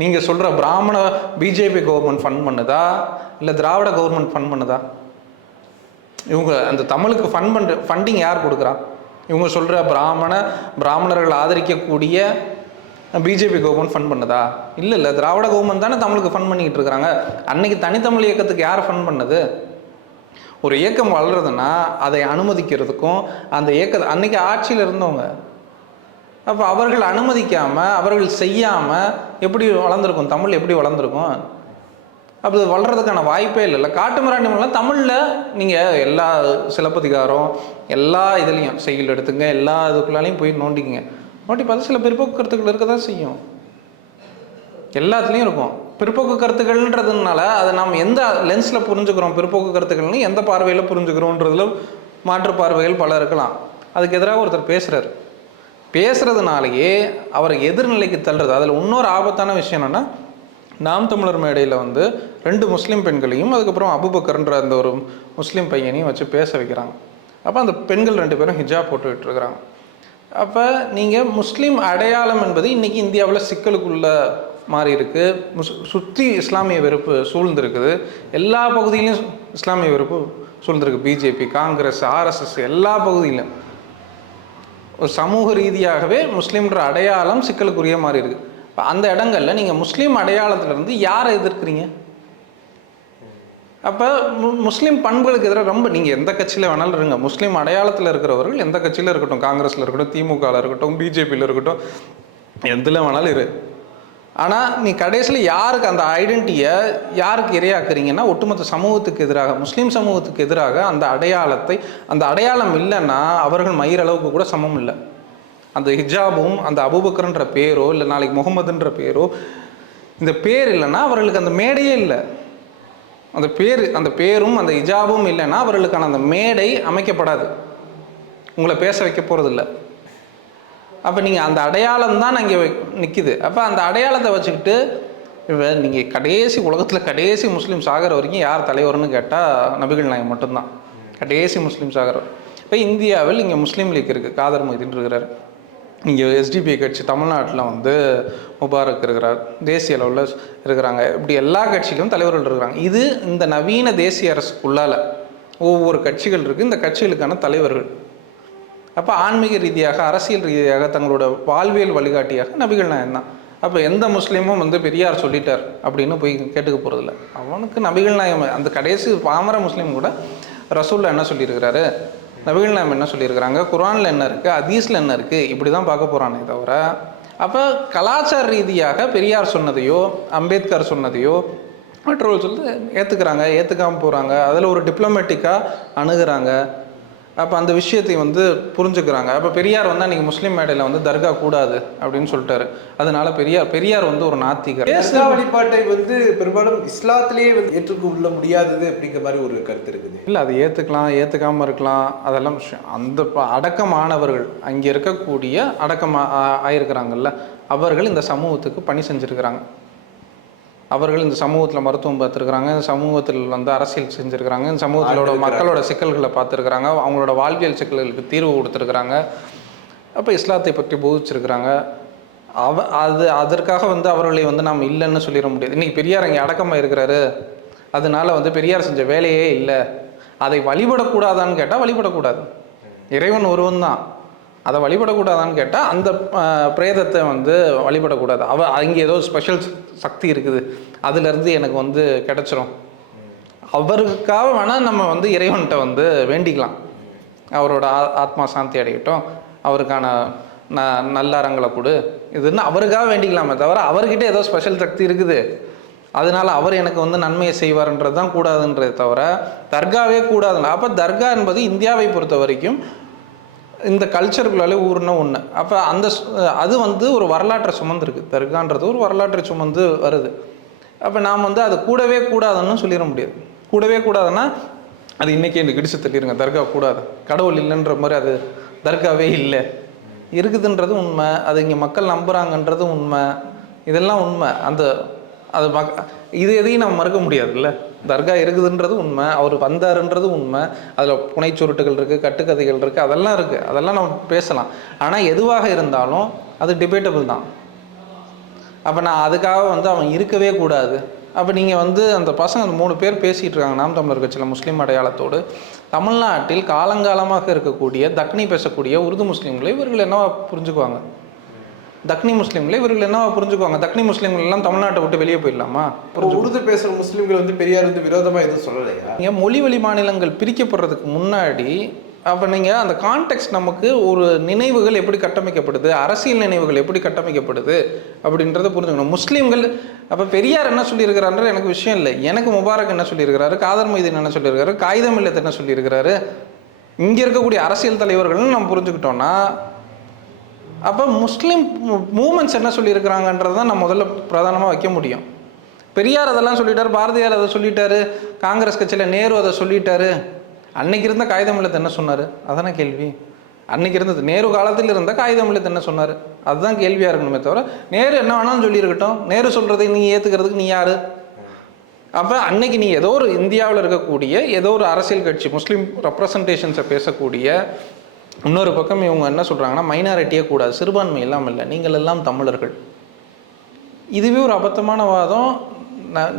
நீங்கள் சொல்கிற பிராமண பிஜேபி கவர்மெண்ட் ஃபண்ட் பண்ணுதா, இல்லை திராவிட கவர்மெண்ட் ஃபண்ட் பண்ணுதா? இவங்க அந்த தமிழுக்கு ஃபண்டிங் யார் கொடுக்குறா? இவங்க சொல்கிற பிராமணர்கள் ஆதரிக்கக்கூடிய பிஜேபி கவர்மெண்ட் ஃபண்ட் பண்ணுதா? இல்லை திராவிட கவர்மெண்ட் தானே தமிழுக்கு ஃபண்ட் பண்ணிக்கிட்டு இருக்கிறாங்க. அன்னைக்கு தனித்தமிழ் இயக்கத்துக்கு யார் ஃபண்ட் பண்ணது? ஒரு இயக்கம் வளர்றதுன்னா அதை அனுமதிக்கிறதுக்கும் அந்த இயக்கத்தை அன்னைக்கு ஆட்சியில் இருந்தவங்க. அப்போ அவர்கள் அனுமதிக்காமல் அவர்கள் செய்யாமல் எப்படி வளர்ந்துருக்கும்? தமிழ் எப்படி வளர்ந்துருக்கும்? அப்போ வளர்கிறதுக்கான வாய்ப்பே இல்லைல்ல. காட்டு மிராண்டி மொழிலாம் தமிழில் நீங்கள் எல்லா சிலப்பதிகாரம் எல்லா இதுலேயும் செய்யுள் எடுத்துங்க, எல்லா இதுக்குள்ளாலையும் போய் நோண்டிக்குங்க. நோண்டி பார்த்து சில பிற்போக்கு கருத்துக்கள் இருக்க தான் செய்யும். எல்லாத்துலேயும் இருக்கும் பிற்போக்கு கருத்துக்கள்ன்றதுனால அதை நாம் எந்த லென்ஸில் புரிஞ்சுக்கிறோம், பிற்போக்கு கருத்துக்கள்னு எந்த பார்வையில் புரிஞ்சுக்கிறோன்றதுல மாற்று பார்வைகள் பல இருக்கலாம். அதுக்கு எதிராக ஒருத்தர் பேசுகிறதுனாலேயே அவரை எதிர்நிலைக்கு தள்ளுறது. அதில் இன்னொரு ஆபத்தான விஷயம் என்னென்னா, நாம் தமிழர் மேடையில் 2 முஸ்லீம் பெண்களையும் அதுக்கப்புறம் அபுபக்கர்ன்ற அந்த ஒரு முஸ்லீம் பையனையும் வச்சு பேச வைக்கிறாங்க. அப்போ அந்த பெண்கள் 2 பேரும் ஹிஜாப் போட்டுக்கிட்டு இருக்கிறாங்க. அப்போ நீங்கள் முஸ்லீம் அடையாளம் என்பது இன்றைக்கி இந்தியாவில் சிக்கலுக்குள்ள மாறி இருக்குது. சுற்றி இஸ்லாமிய வெறுப்பு சூழ்ந்துருக்குது. எல்லா பகுதியிலையும் இஸ்லாமிய வெறுப்பு சூழ்ந்துருக்கு. பிஜேபி, காங்கிரஸ், ஆர்எஸ்எஸ் எல்லா பகுதியிலும் ஒரு சமூக ரீதியாகவே முஸ்லீம்ன்ற அடையாளம் சிக்கலுக்குரிய மாதிரி இருக்குது. இப்போ அந்த இடங்களில் நீங்கள் முஸ்லீம் அடையாளத்திலேருந்து யாரை எதிர்க்கிறீங்க? அப்போ முஸ்லீம் பண்புகளுக்கு எதிராக ரொம்ப நீங்கள் எந்த கட்சியில் வேணாலும் இருங்க, முஸ்லீம் அடையாளத்தில் இருக்கிறவர்கள் எந்த கட்சியில் இருக்கட்டும், காங்கிரஸில் இருக்கட்டும், திமுகவில் இருக்கட்டும், பிஜேபியில் இருக்கட்டும், எதில் வேணாலும் இரு. ஆனால் நீ கடைசியில் யாருக்கு அந்த ஐடென்டிட்டியை யாருக்கு இரையாக்குறீங்கன்னா ஒட்டுமொத்த சமூகத்துக்கு எதிராக, முஸ்லீம் சமூகத்துக்கு எதிராக அந்த அடையாளத்தை, அந்த அடையாளம் இல்லைன்னா அவர்கள் மயிரளவுக்கு கூட சமம் இல்லை. அந்த ஹிஜாபும் அந்த அபூபக்கர்ன்ற பேரோ இல்லை நாளைக்கு முகமதுன்ற பேரோ, இந்த பேர் இல்லைன்னா அவர்களுக்கு அந்த மேடையே இல்லை. அந்த பேரும் அந்த ஹிஜாபும் இல்லைன்னா அவர்களுக்கான அந்த மேடை அமைக்கப்படாது, உங்களை பேச வைக்க போகிறதில்ல. அப்போ நீங்கள் அந்த அடையாளம் தான் அங்கே நிற்கிது. அப்போ அந்த அடையாளத்தை வச்சுக்கிட்டு நீங்கள் கடைசி உலகத்தில் கடைசி முஸ்லீம் சாகர வரைக்கும் யார் தலைவர்னு கேட்டால் நபிகள் நாயகம் மட்டும்தான் கடைசி முஸ்லீம் சாகரவர். இப்போ இந்தியாவில் இங்கே முஸ்லீம் லீக் இருக்குது, காதர் மொய்தீன் இருக்கிறார். இங்கே எஸ்டிபி கட்சி தமிழ்நாட்டில் முபாரக் இருக்கிறார், தேசிய அளவில் இருக்கிறாங்க. இப்படி எல்லா கட்சியிலும் தலைவர்கள் இருக்கிறாங்க. இது இந்த நவீன தேசிய அரசுக்குள்ளால் ஒவ்வொரு கட்சிகள் இருக்குது, இந்த கட்சிகளுக்கான தலைவர்கள். அப்போ ஆன்மீக ரீதியாக, அரசியல் ரீதியாக, தங்களோட வாழ்வியல் வழிகாட்டியாக நபிகள் நாயகம் தான். அப்போ எந்த முஸ்லீமும் பெரியார் சொல்லிட்டார் அப்படின்னு போய் கேட்டுக்க போகிறதில்ல. அவனுக்கு நபிகள் நாயகம் அந்த கடைசி பாமர முஸ்லீம் கூட ரசூல்லா என்ன சொல்லியிருக்கிறாரு, நபிகள் நாயகம் என்ன சொல்லியிருக்கிறாங்க, குர்ஆனில் என்ன இருக்குது, ஹதீஸில் என்ன இருக்குது, இப்படி தான் பார்க்க போகிறானே தவிர. அப்போ கலாச்சார ரீதியாக பெரியார் சொன்னதையோ அம்பேத்கர் சொன்னதையோ மற்றவர்கள் சொல்லி ஏற்றுக்கிறாங்க, ஏற்றுக்காமல் போகிறாங்க, அதில் ஒரு டிப்ளமேட்டிக்காக அணுகிறாங்க. அப்போ அந்த விஷயத்தை புரிஞ்சுக்கிறாங்க. அப்போ பெரியார் அன்றைக்கி முஸ்லீம் மேடையில் தர்கா கூடாது அப்படின்னு சொல்லிட்டாரு. அதனால பெரியார் ஒரு நாத்திகர். இஸ்லாம் வழிபாட்டை பெரும்பாலும் இஸ்லாத்திலேயே ஏற்றுக்கொள்ள முடியாதது அப்படிங்கிற மாதிரி ஒரு கருத்து இருக்குது. இல்லை, அது ஏற்றுக்கலாம், ஏற்றுக்காமல் இருக்கலாம், அதெல்லாம் விஷயம். அந்த அடக்கமானவர்கள் அங்கே இருக்கக்கூடிய ஆயிருக்கிறாங்கல்ல, அவர்கள் இந்த சமூகத்துக்கு பணி செஞ்சுருக்கிறாங்க. அவர்கள் இந்த சமூகத்தில் மருத்துவம் பார்த்துருக்குறாங்க, இந்த சமூகத்தில் அரசியல் செஞ்சுருக்கிறாங்க, இந்த சமூகத்திலோட மக்களோட சிக்கல்களை பார்த்துருக்குறாங்க, அவங்களோட வாழ்வியல் சிக்கல்களுக்கு தீர்வு கொடுத்துருக்குறாங்க. அப்போ இஸ்லாத்தை பற்றி போதிச்சிருக்கிறாங்க. அதற்காக அவர்களை நாம் இல்லைன்னு சொல்லிட முடியாது. இன்றைக்கி பெரியார் அங்கே அடக்கமாக இருக்கிறாரு, அதனால பெரியார் செஞ்ச வேலையே இல்லை, அதை வழிபடக்கூடாதான்னு கேட்டால் வழிபடக்கூடாது. இறைவன் ஒருவன் தான், அதை வழிபடக்கூடாதான்னு கேட்டால் அந்த பிரேதத்தை வழிபடக்கூடாது. அங்கே ஏதோ ஸ்பெஷல் சக்தி இருக்குது, அதுலேருந்து எனக்கு கிடச்சிரும். அவருக்காக வேணால் நம்ம இறைவன்கிட்ட வேண்டிக்கலாம், அவரோட ஆத்மா சாந்தி அடையட்டும், அவருக்கான நல்லறங்களை கொடு, இதுன்னு அவருக்காக வேண்டிக்கலாமே தவிர அவர்கிட்ட ஏதோ ஸ்பெஷல் சக்தி இருக்குது அதனால அவர் எனக்கு நன்மையை செய்வார்ன்றது தான் கூடாதுன்றதை தவிர தர்காவே கூடாதுன்னு. அப்போ தர்கா என்பது இந்தியாவை பொறுத்த வரைக்கும் இந்த கல்ச்சருக்குள்ளாலே ஊர்ன ஒன்று. அப்போ அது ஒரு வரலாற்றை சுமந்துருக்கு. தர்கான்றது ஒரு வரலாற்றை சுமந்து வருது. அப்போ நாம் அது கூடவே கூடாதுன்னு சொல்லிட முடியாது. கூடவே கூடாதுன்னா அது இன்றைக்கி எனக்கு இடிச்சு தள்ளிடுங்க, தர்கா கூடாது, கடவுள் இல்லைன்ற மாதிரி அது தர்காவே இல்லை, இருக்குதுன்றது உண்மை, அது இங்கே மக்கள் நம்புகிறாங்கன்றது உண்மை, இதெல்லாம் உண்மை. அது இது எதையும் நம்ம மறுக்க முடியாதுல்ல. தர்கா இருக்குதுன்றது உண்மை, அவர் வந்தாருன்றது உண்மை, அதில் புனைச்சுருட்டுகள் இருக்குது, கட்டுக்கதைகள் இருக்குது, அதெல்லாம் இருக்குது, அதெல்லாம் நம்ம பேசலாம். ஆனால் எதுவாக இருந்தாலும் அது டிபேட்டபிள் தான். அப்போ நான் அதுக்காக அவன் இருக்கவே கூடாது. அப்போ நீங்கள் அந்த பசங்க அந்த 3 பேர் பேசிகிட்டு இருக்காங்க நாம் தமிழர் கட்சியில் முஸ்லீம் அடையாளத்தோடு. தமிழ்நாட்டில் காலங்காலமாக இருக்கக்கூடிய தக்னி பேசக்கூடிய உருது முஸ்லீம்களை இவர்கள் என்னவா புரிஞ்சுக்குவாங்க, தக்னி முஸ்லீம்களை இவர்கள் என்னவா புரிஞ்சுக்குவாங்க? தக்னி முஸ்லீம்கள் எல்லாம் தமிழ்நாட்டை விட்டு வெளியே போயிடலாமா? உருது பேசுகிற முஸ்லீம்கள் பெரியார் விரோதமாக எதுவும் சொல்லலையா? நீங்கள் மொழி வழி மாநிலங்கள் பிரிக்கப்படுறதுக்கு முன்னாடி அப்போ நீங்கள் அந்த கான்டெக்ஸ்ட், நமக்கு ஒரு நினைவுகள் எப்படி கட்டமைக்கப்படுது, அரசியல் நினைவுகள் எப்படி கட்டமைக்கப்படுது அப்படின்றத புரிஞ்சுக்கணும். முஸ்லீம்கள் அப்போ பெரியார் என்ன சொல்லியிருக்கிறாரு எனக்கு விஷயம் இல்லை, எனக்கு முபாரக் என்ன சொல்லியிருக்கிறாரு, காதர் மொய்தீன் என்ன சொல்லியிருக்காரு, காகிதம் இல்லத்தை என்ன சொல்லியிருக்கிறாரு, இங்கே இருக்கக்கூடிய அரசியல் தலைவர்கள்னு நம்ம புரிஞ்சுக்கிட்டோன்னா அப்போ முஸ்லீம் மூமெண்ட்ஸ் என்ன சொல்லியிருக்கிறாங்கன்றது தான் நம்ம முதல்ல பிரதானமாக வைக்க முடியும். பெரியார் அதெல்லாம் சொல்லிட்டார், பாரதியார் அதை சொல்லிட்டாரு, காங்கிரஸ் கட்சியில் நேரு அதை சொல்லிட்டாரு. அன்னைக்கு இருந்த காகிதம் இல்லத்தை என்ன சொன்னார்? அதானே கேள்வி. அன்னைக்கு இருந்தது நேரு காலத்தில் இருந்த காகிதம் இல்லத்தை என்ன சொன்னார்? அதுதான் கேள்வியாக இருக்கணுமே தவிர நேரு என்ன வேணாலும் சொல்லியிருக்கட்டும், நேரு சொல்கிறதை நீ ஏற்றுக்கிறதுக்கு நீ யார்? அப்போ அன்னைக்கு நீ ஏதோ ஒரு இந்தியாவில் இருக்கக்கூடிய ஏதோ ஒரு அரசியல் கட்சி முஸ்லீம் ரெப்ரசன்டேஷன்ஸை பேசக்கூடிய இன்னொரு பக்கம் இவங்க என்ன சொல்கிறாங்கன்னா மைனாரிட்டியே கூடாது, சிறுபான்மை எல்லாம் இல்லை, நீங்கள் எல்லாம் தமிழர்கள். இதுவே ஒரு அபத்தமான வாதம்.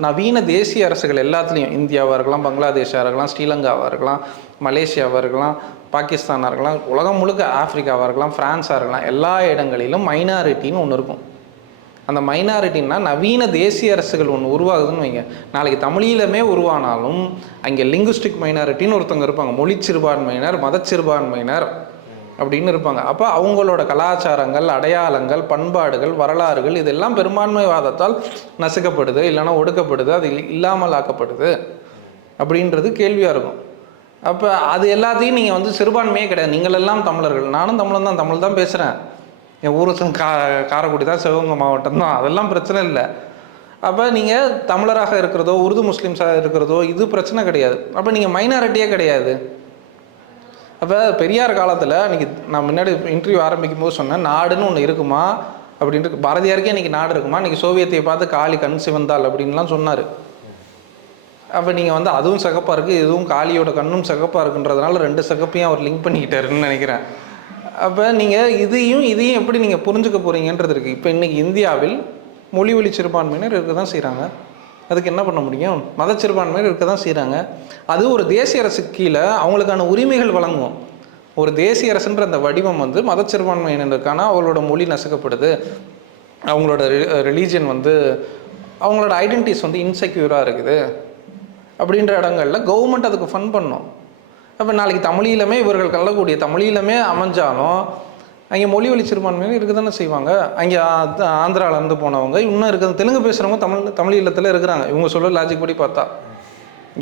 நவீன தேசிய அரசுகள் எல்லாத்துலேயும், இந்தியாவாக இருக்கலாம், பங்களாதேஷாக இருக்கலாம், ஸ்ரீலங்காவாக இருக்கலாம், மலேசியாவாக இருக்கலாம், பாகிஸ்தானாக இருக்கலாம், உலகம் முழுக்க ஆஃப்ரிக்காவாக இருக்கலாம், ஃப்ரான்ஸாக இருக்கலாம், எல்லா இடங்களிலும் மைனாரிட்டின்னு ஒன்று இருக்கும். அந்த மைனாரிட்டின்னா நவீன தேசிய அரசுகள் ஒன்று உருவாகுதுன்னு வைங்க. நாளைக்கு தமிழீழமே உருவானாலும் அங்கே லிங்குஸ்டிக் மைனாரிட்டின்னு ஒருத்தவங்க இருப்பாங்க, மொழி சிறுபான்மையினர், மதச்சிறுபான்மையினர் அப்படின்னு இருப்பாங்க. அப்போ அவங்களோட கலாச்சாரங்கள், அடையாளங்கள், பண்பாடுகள், வரலாறுகள் இதெல்லாம் பெரும்பான்மைவாதத்தால் நசுக்கப்படுது, இல்லைன்னா ஒடுக்கப்படுது, அது இல்லாமல் ஆக்கப்படுது அப்படின்றது கேள்வியாக இருக்கும். அப்போ அது எல்லாத்தையும் நீங்கள் வந்து சிறுபான்மையே கிடையாது, நீங்கள் எல்லாம் தமிழர்கள், நானும் தமிழன் தான், தமிழ் தான் பேசுகிறேன், என் ஊர் காரைக்குடி தான், சிவகங்கை மாவட்டம் தான், அதெல்லாம் பிரச்சனை இல்லை. அப்போ நீங்கள் தமிழராக இருக்கிறதோ உருது முஸ்லீம்ஸாக இருக்கிறதோ இது பிரச்சனை கிடையாது. அப்போ நீங்கள் மைனாரிட்டியே கிடையாது. அப்போ பெரியார் காலத்தில் இன்றைக்கி நான் முன்னாடி இன்டர்வியூ ஆரம்பிக்கும் போது சொன்னேன், நாடுன்னு ஒன்று இருக்குமா அப்படின்ட்டு. பாரதியாருக்கே இன்றைக்கி நாடு இருக்குமா? இன்றைக்கி சோவியத்தை பார்த்து காளி கண் சிவந்தாள் அப்படின்லாம் சொன்னார். அப்போ நீங்கள் வந்து அதுவும் சிகப்பாக இருக்குது, இதுவும் காளியோட கண்ணும் சிகப்பாக இருக்குன்றதுனால 2 சிகப்பையும் அவர் லிங்க் பண்ணிக்கிட்டாருன்னு நினைக்கிறேன். அப்போ நீங்கள் இதையும் எப்படி நீங்கள் புரிஞ்சுக்க போகிறீங்கன்றது இருக்குது. இப்போ இன்றைக்கி இந்தியாவில் மொழி வழி சிறுபான்மையினர் இருக்க தான் செய்கிறாங்க. அதுக்கு என்ன பண்ண முடியும்? மத சிறுபான்மையினர் இருக்க தான் செய்கிறாங்க. அது ஒரு தேசிய அரசுக்கு கீழே அவங்களுக்கான உரிமைகள் வழங்கும். ஒரு தேசிய அரசுன்ற அந்த வடிவம் வந்து மத சிறுபான்மையினருக்கான அவங்களோட மொழி நசுக்கப்படுது, அவங்களோட ரிலீஜியன் வந்து அவங்களோட ஐடென்டிட்டிஸ் வந்து இன்செக்யூராக இருக்குது அப்படின்ற இடங்களில் கவர்மெண்ட் அதுக்கு ஃபண்ட் பண்ணும். அப்போ நாளைக்கு தமிழீழமே இவர்கள் கல்லக்கூடிய தமிழீழமே அமைஞ்சாலும் அங்கே மொழி வழி சிறுபான்மையினர் இருக்க தானே செய்வாங்க. அங்கே ஆந்திராவிலேருந்து போனவங்க இன்னும் இருக்குது, தெலுங்கு பேசுகிறவங்க தமிழீழத்தில் இருக்கிறாங்க. இவங்க சொல்ல லாஜிக் படி பார்த்தா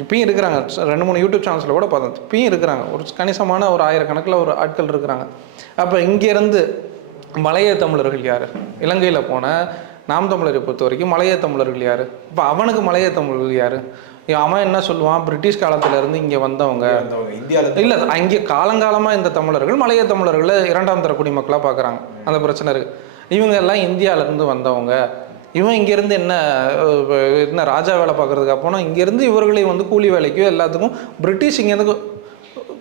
இப்பயும் இருக்கிறாங்க. 2-3 யூடியூப் சேனல்ஸில் கூட பார்த்தேன், இப்பயும் இருக்கிறாங்க. ஒரு கணிசமான ஒரு 1000 கணக்கில் ஒரு ஆட்கள் இருக்கிறாங்க. அப்போ இங்கேருந்து மலைய தமிழர்கள் யார்? இலங்கையில் போன நாம் தமிழரை பொறுத்த வரைக்கும் மலைய தமிழர்கள் யார்? இப்போ அவனுக்கு மலைய தமிழர்கள் யார்? அவன் என்ன சொல்லுவான், பிரிட்டிஷ் காலத்திலேருந்து இங்கே வந்தவங்க இந்தியாவில் இல்லை, அங்கே காலங்காலமாக இந்த தமிழர்கள் மலைய தமிழர்களை 2ஆம் தர குடிமக்களாக பார்க்குறாங்க. அந்த பிரச்சனை இருக்குது. இவங்க எல்லாம் இந்தியாவிலேருந்து வந்தவங்க, இவன் இங்கேருந்து என்ன ராஜா வேலை பார்க்குறதுக்கு போனால் இங்கேருந்து இவர்களை வந்து கூலி வேலைக்கோ எல்லாத்துக்கும் பிரிட்டிஷ் இங்கேருந்து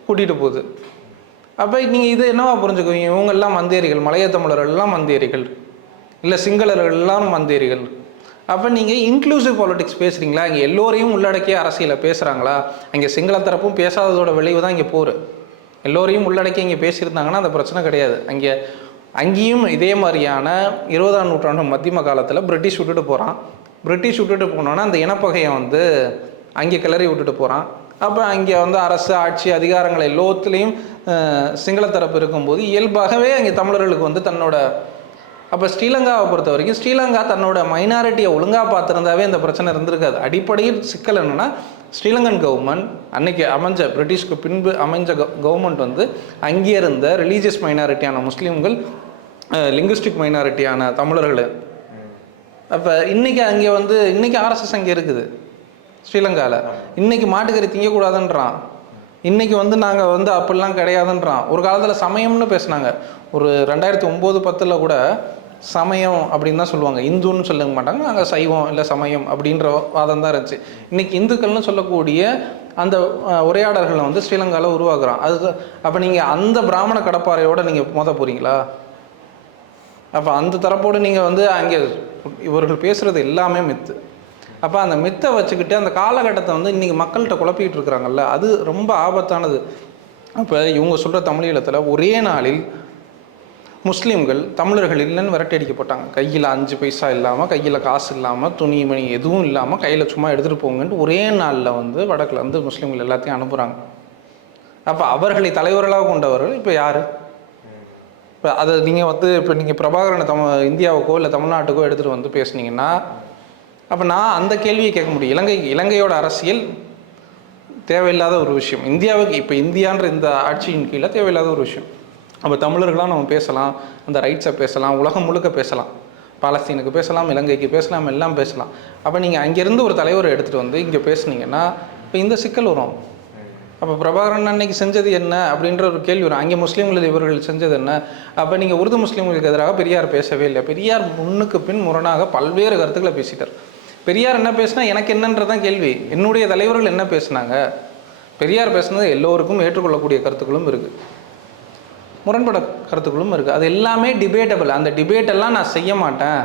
கூட்டிகிட்டு போகுது. அப்போ நீங்கள் இது என்னவா புரிஞ்சுக்குவீங்க? இவங்கெல்லாம் மந்தேரிகள், மலைய தமிழர்கள் எல்லாம் மந்தேரிகள், இல்லை சிங்களர்கள் எல்லாம் மந்தேரிகள். அப்போ நீங்கள் இன்க்ளூசிவ் பாலிடிக்ஸ் பேசுகிறீங்களா? இங்கே எல்லோரையும் உள்ளடக்கிய அரசியலை பேசுகிறாங்களா? அங்கே சிங்கள தரப்பும் பேசாததோட விளைவு தான் இங்கே போர். எல்லோரையும் உள்ளடக்கி இங்கே பேசியிருந்தாங்கன்னா அந்த பிரச்சனை கிடையாது. அங்கேயும் இதே மாதிரியான 20ஆம் நூற்றாண்டு மத்தியம காலத்தில் பிரிட்டிஷ் விட்டுட்டு போகிறான். பிரிட்டிஷ் விட்டுட்டு போனோன்னா அந்த இனப்பகையை வந்து அங்கே கிளறி விட்டுட்டு போகிறான். அப்போ அங்கே வந்து அரசு, ஆட்சி, அதிகாரங்கள் எல்லாத்துலேயும் சிங்கள தரப்பு இருக்கும்போது இயல்பாகவே அங்கே தமிழர்களுக்கு வந்து தன்னோட அப்போ ஸ்ரீலங்காவை பொறுத்த வரைக்கும் ஸ்ரீலங்கா தன்னோட மைனாரிட்டியை ஒழுங்காக பார்த்துருந்தாவே இந்த பிரச்சனை இருந்திருக்காது. அடிப்படையில் சிக்கல் என்னென்னா, ஸ்ரீலங்கன் கவர்மெண்ட் அன்னைக்கு அமைஞ்ச பிரிட்டிஷ்க்கு பின்பு அமைஞ்ச கவர்மெண்ட் வந்து அங்கே இருந்த ரிலீஜியஸ் மைனாரிட்டியான முஸ்லீம்கள், லிங்குஸ்டிக் மைனாரிட்டியான தமிழர்கள். அப்போ இன்றைக்கி அங்கே வந்து இன்றைக்கி ஆர்எஸ்எஸ் அங்கே இருக்குது ஸ்ரீலங்காவில். இன்றைக்கி மாட்டுக்கறி திங்கக்கூடாதுன்றான். இன்றைக்கி வந்து நாங்கள் வந்து அப்படிலாம் கிடையாதுன்றான். ஒரு காலத்தில் சமயம்னு பேசுனாங்க. ஒரு 2009-10 கூட சமயம் அப்படின்னு தான் சொல்லுவாங்க, இந்துன்னு சொல்ல மாட்டாங்க, நாங்கள் சைவம் இல்லை சமயம் அப்படின்ற வாதம் தான் இருந்துச்சு. இன்றைக்கி இந்துக்கள்னு சொல்லக்கூடிய அந்த உரையாடல்களை வந்து ஸ்ரீலங்காவில் உருவாக்குறான். அது அப்போ நீங்கள் அந்த பிராமண கடப்பாறையோடு நீங்கள் மோத போகிறீங்களா? அப்போ அந்த தரப்போடு நீங்கள் வந்து அங்கே இவர்கள் பேசுகிறது எல்லாமே மித்து. அப்போ அந்த மித்தை வச்சுக்கிட்டு அந்த காலகட்டத்தை வந்து இன்றைக்கி மக்கள்கிட்ட குழப்பிக்கிட்டு இருக்கிறாங்கல்ல, அது ரொம்ப ஆபத்தானது. அப்போ இவங்க சொல்கிற தமிழீழத்தில் ஒரே நாளில் முஸ்லீம்கள் தமிழர்கள் இல்லைன்னு விரட்டடிக்கப்பட்டாங்க. கையில் 5 பைசா இல்லாமல், கையில் காசு இல்லாமல், துணி மணி எதுவும் இல்லாமல், கையில் சும்மா எடுத்துகிட்டு போங்கன்ட்டு ஒரே நாளில் வந்து வடக்கில் வந்து முஸ்லீம்கள் எல்லாத்தையும் அனுப்புகிறாங்க. அப்போ அவர்களை தலைவர்களாக கொண்டவர்கள் இப்போ யார்? இப்போ அதை நீங்கள் வந்து இப்போ நீங்கள் பிரபாகரனை இந்தியாவுக்கோ இல்லை தமிழ்நாட்டுக்கோ எடுத்துகிட்டு வந்து பேசுனீங்கன்னா, அப்போ நான் அந்த கேள்வியை கேட்க முடியும். இலங்கையோட அரசியல் தேவையில்லாத ஒரு விஷயம், இந்தியாவுக்கு இப்போ இந்தியான்ற இந்த ஆட்சியின் கீழே தேவையில்லாத ஒரு விஷயம். அப்போ தமிழர்களாக நம்ம பேசலாம், அந்த ரைட்ஸை பேசலாம், உலகம் முழுக்க பேசலாம், பாலஸ்தீனுக்கு பேசலாம், இலங்கைக்கு பேசலாம், எல்லாம் பேசலாம். அப்போ நீங்கள் அங்கேருந்து ஒரு தலைவரை எடுத்துகிட்டு வந்து இங்கே பேசுனீங்கன்னா இப்போ இந்த சிக்கல் வரும். அப்போ பிரபாகரன் அன்னைக்கு செஞ்சது என்ன அப்படின்ற ஒரு கேள்வி வரும். அங்கே முஸ்லீம்கள் இவர்கள் செஞ்சது என்ன? அப்போ நீங்கள் உருது முஸ்லீம்களுக்கு எதிராக பெரியார் பேசவே இல்லை. பெரியார் முன்னுக்கு பின் முரணாக பல்வேறு கருத்துக்களை பேசிட்டார். பெரியார் என்ன பேசினா எனக்கு என்னன்றதான் கேள்வி. என்னுடைய தலைவர்கள் என்ன பேசினாங்க? பெரியார் பேசுனது எல்லோருக்கும் ஏற்றுக்கொள்ளக்கூடிய கருத்துக்களும் இருக்குது, முரண்பட கருத்துக்களும் இருக்குது. அது எல்லாமே டிபேட்டபிள். அந்த டிபேட்டெல்லாம் நான் செய்ய மாட்டேன்,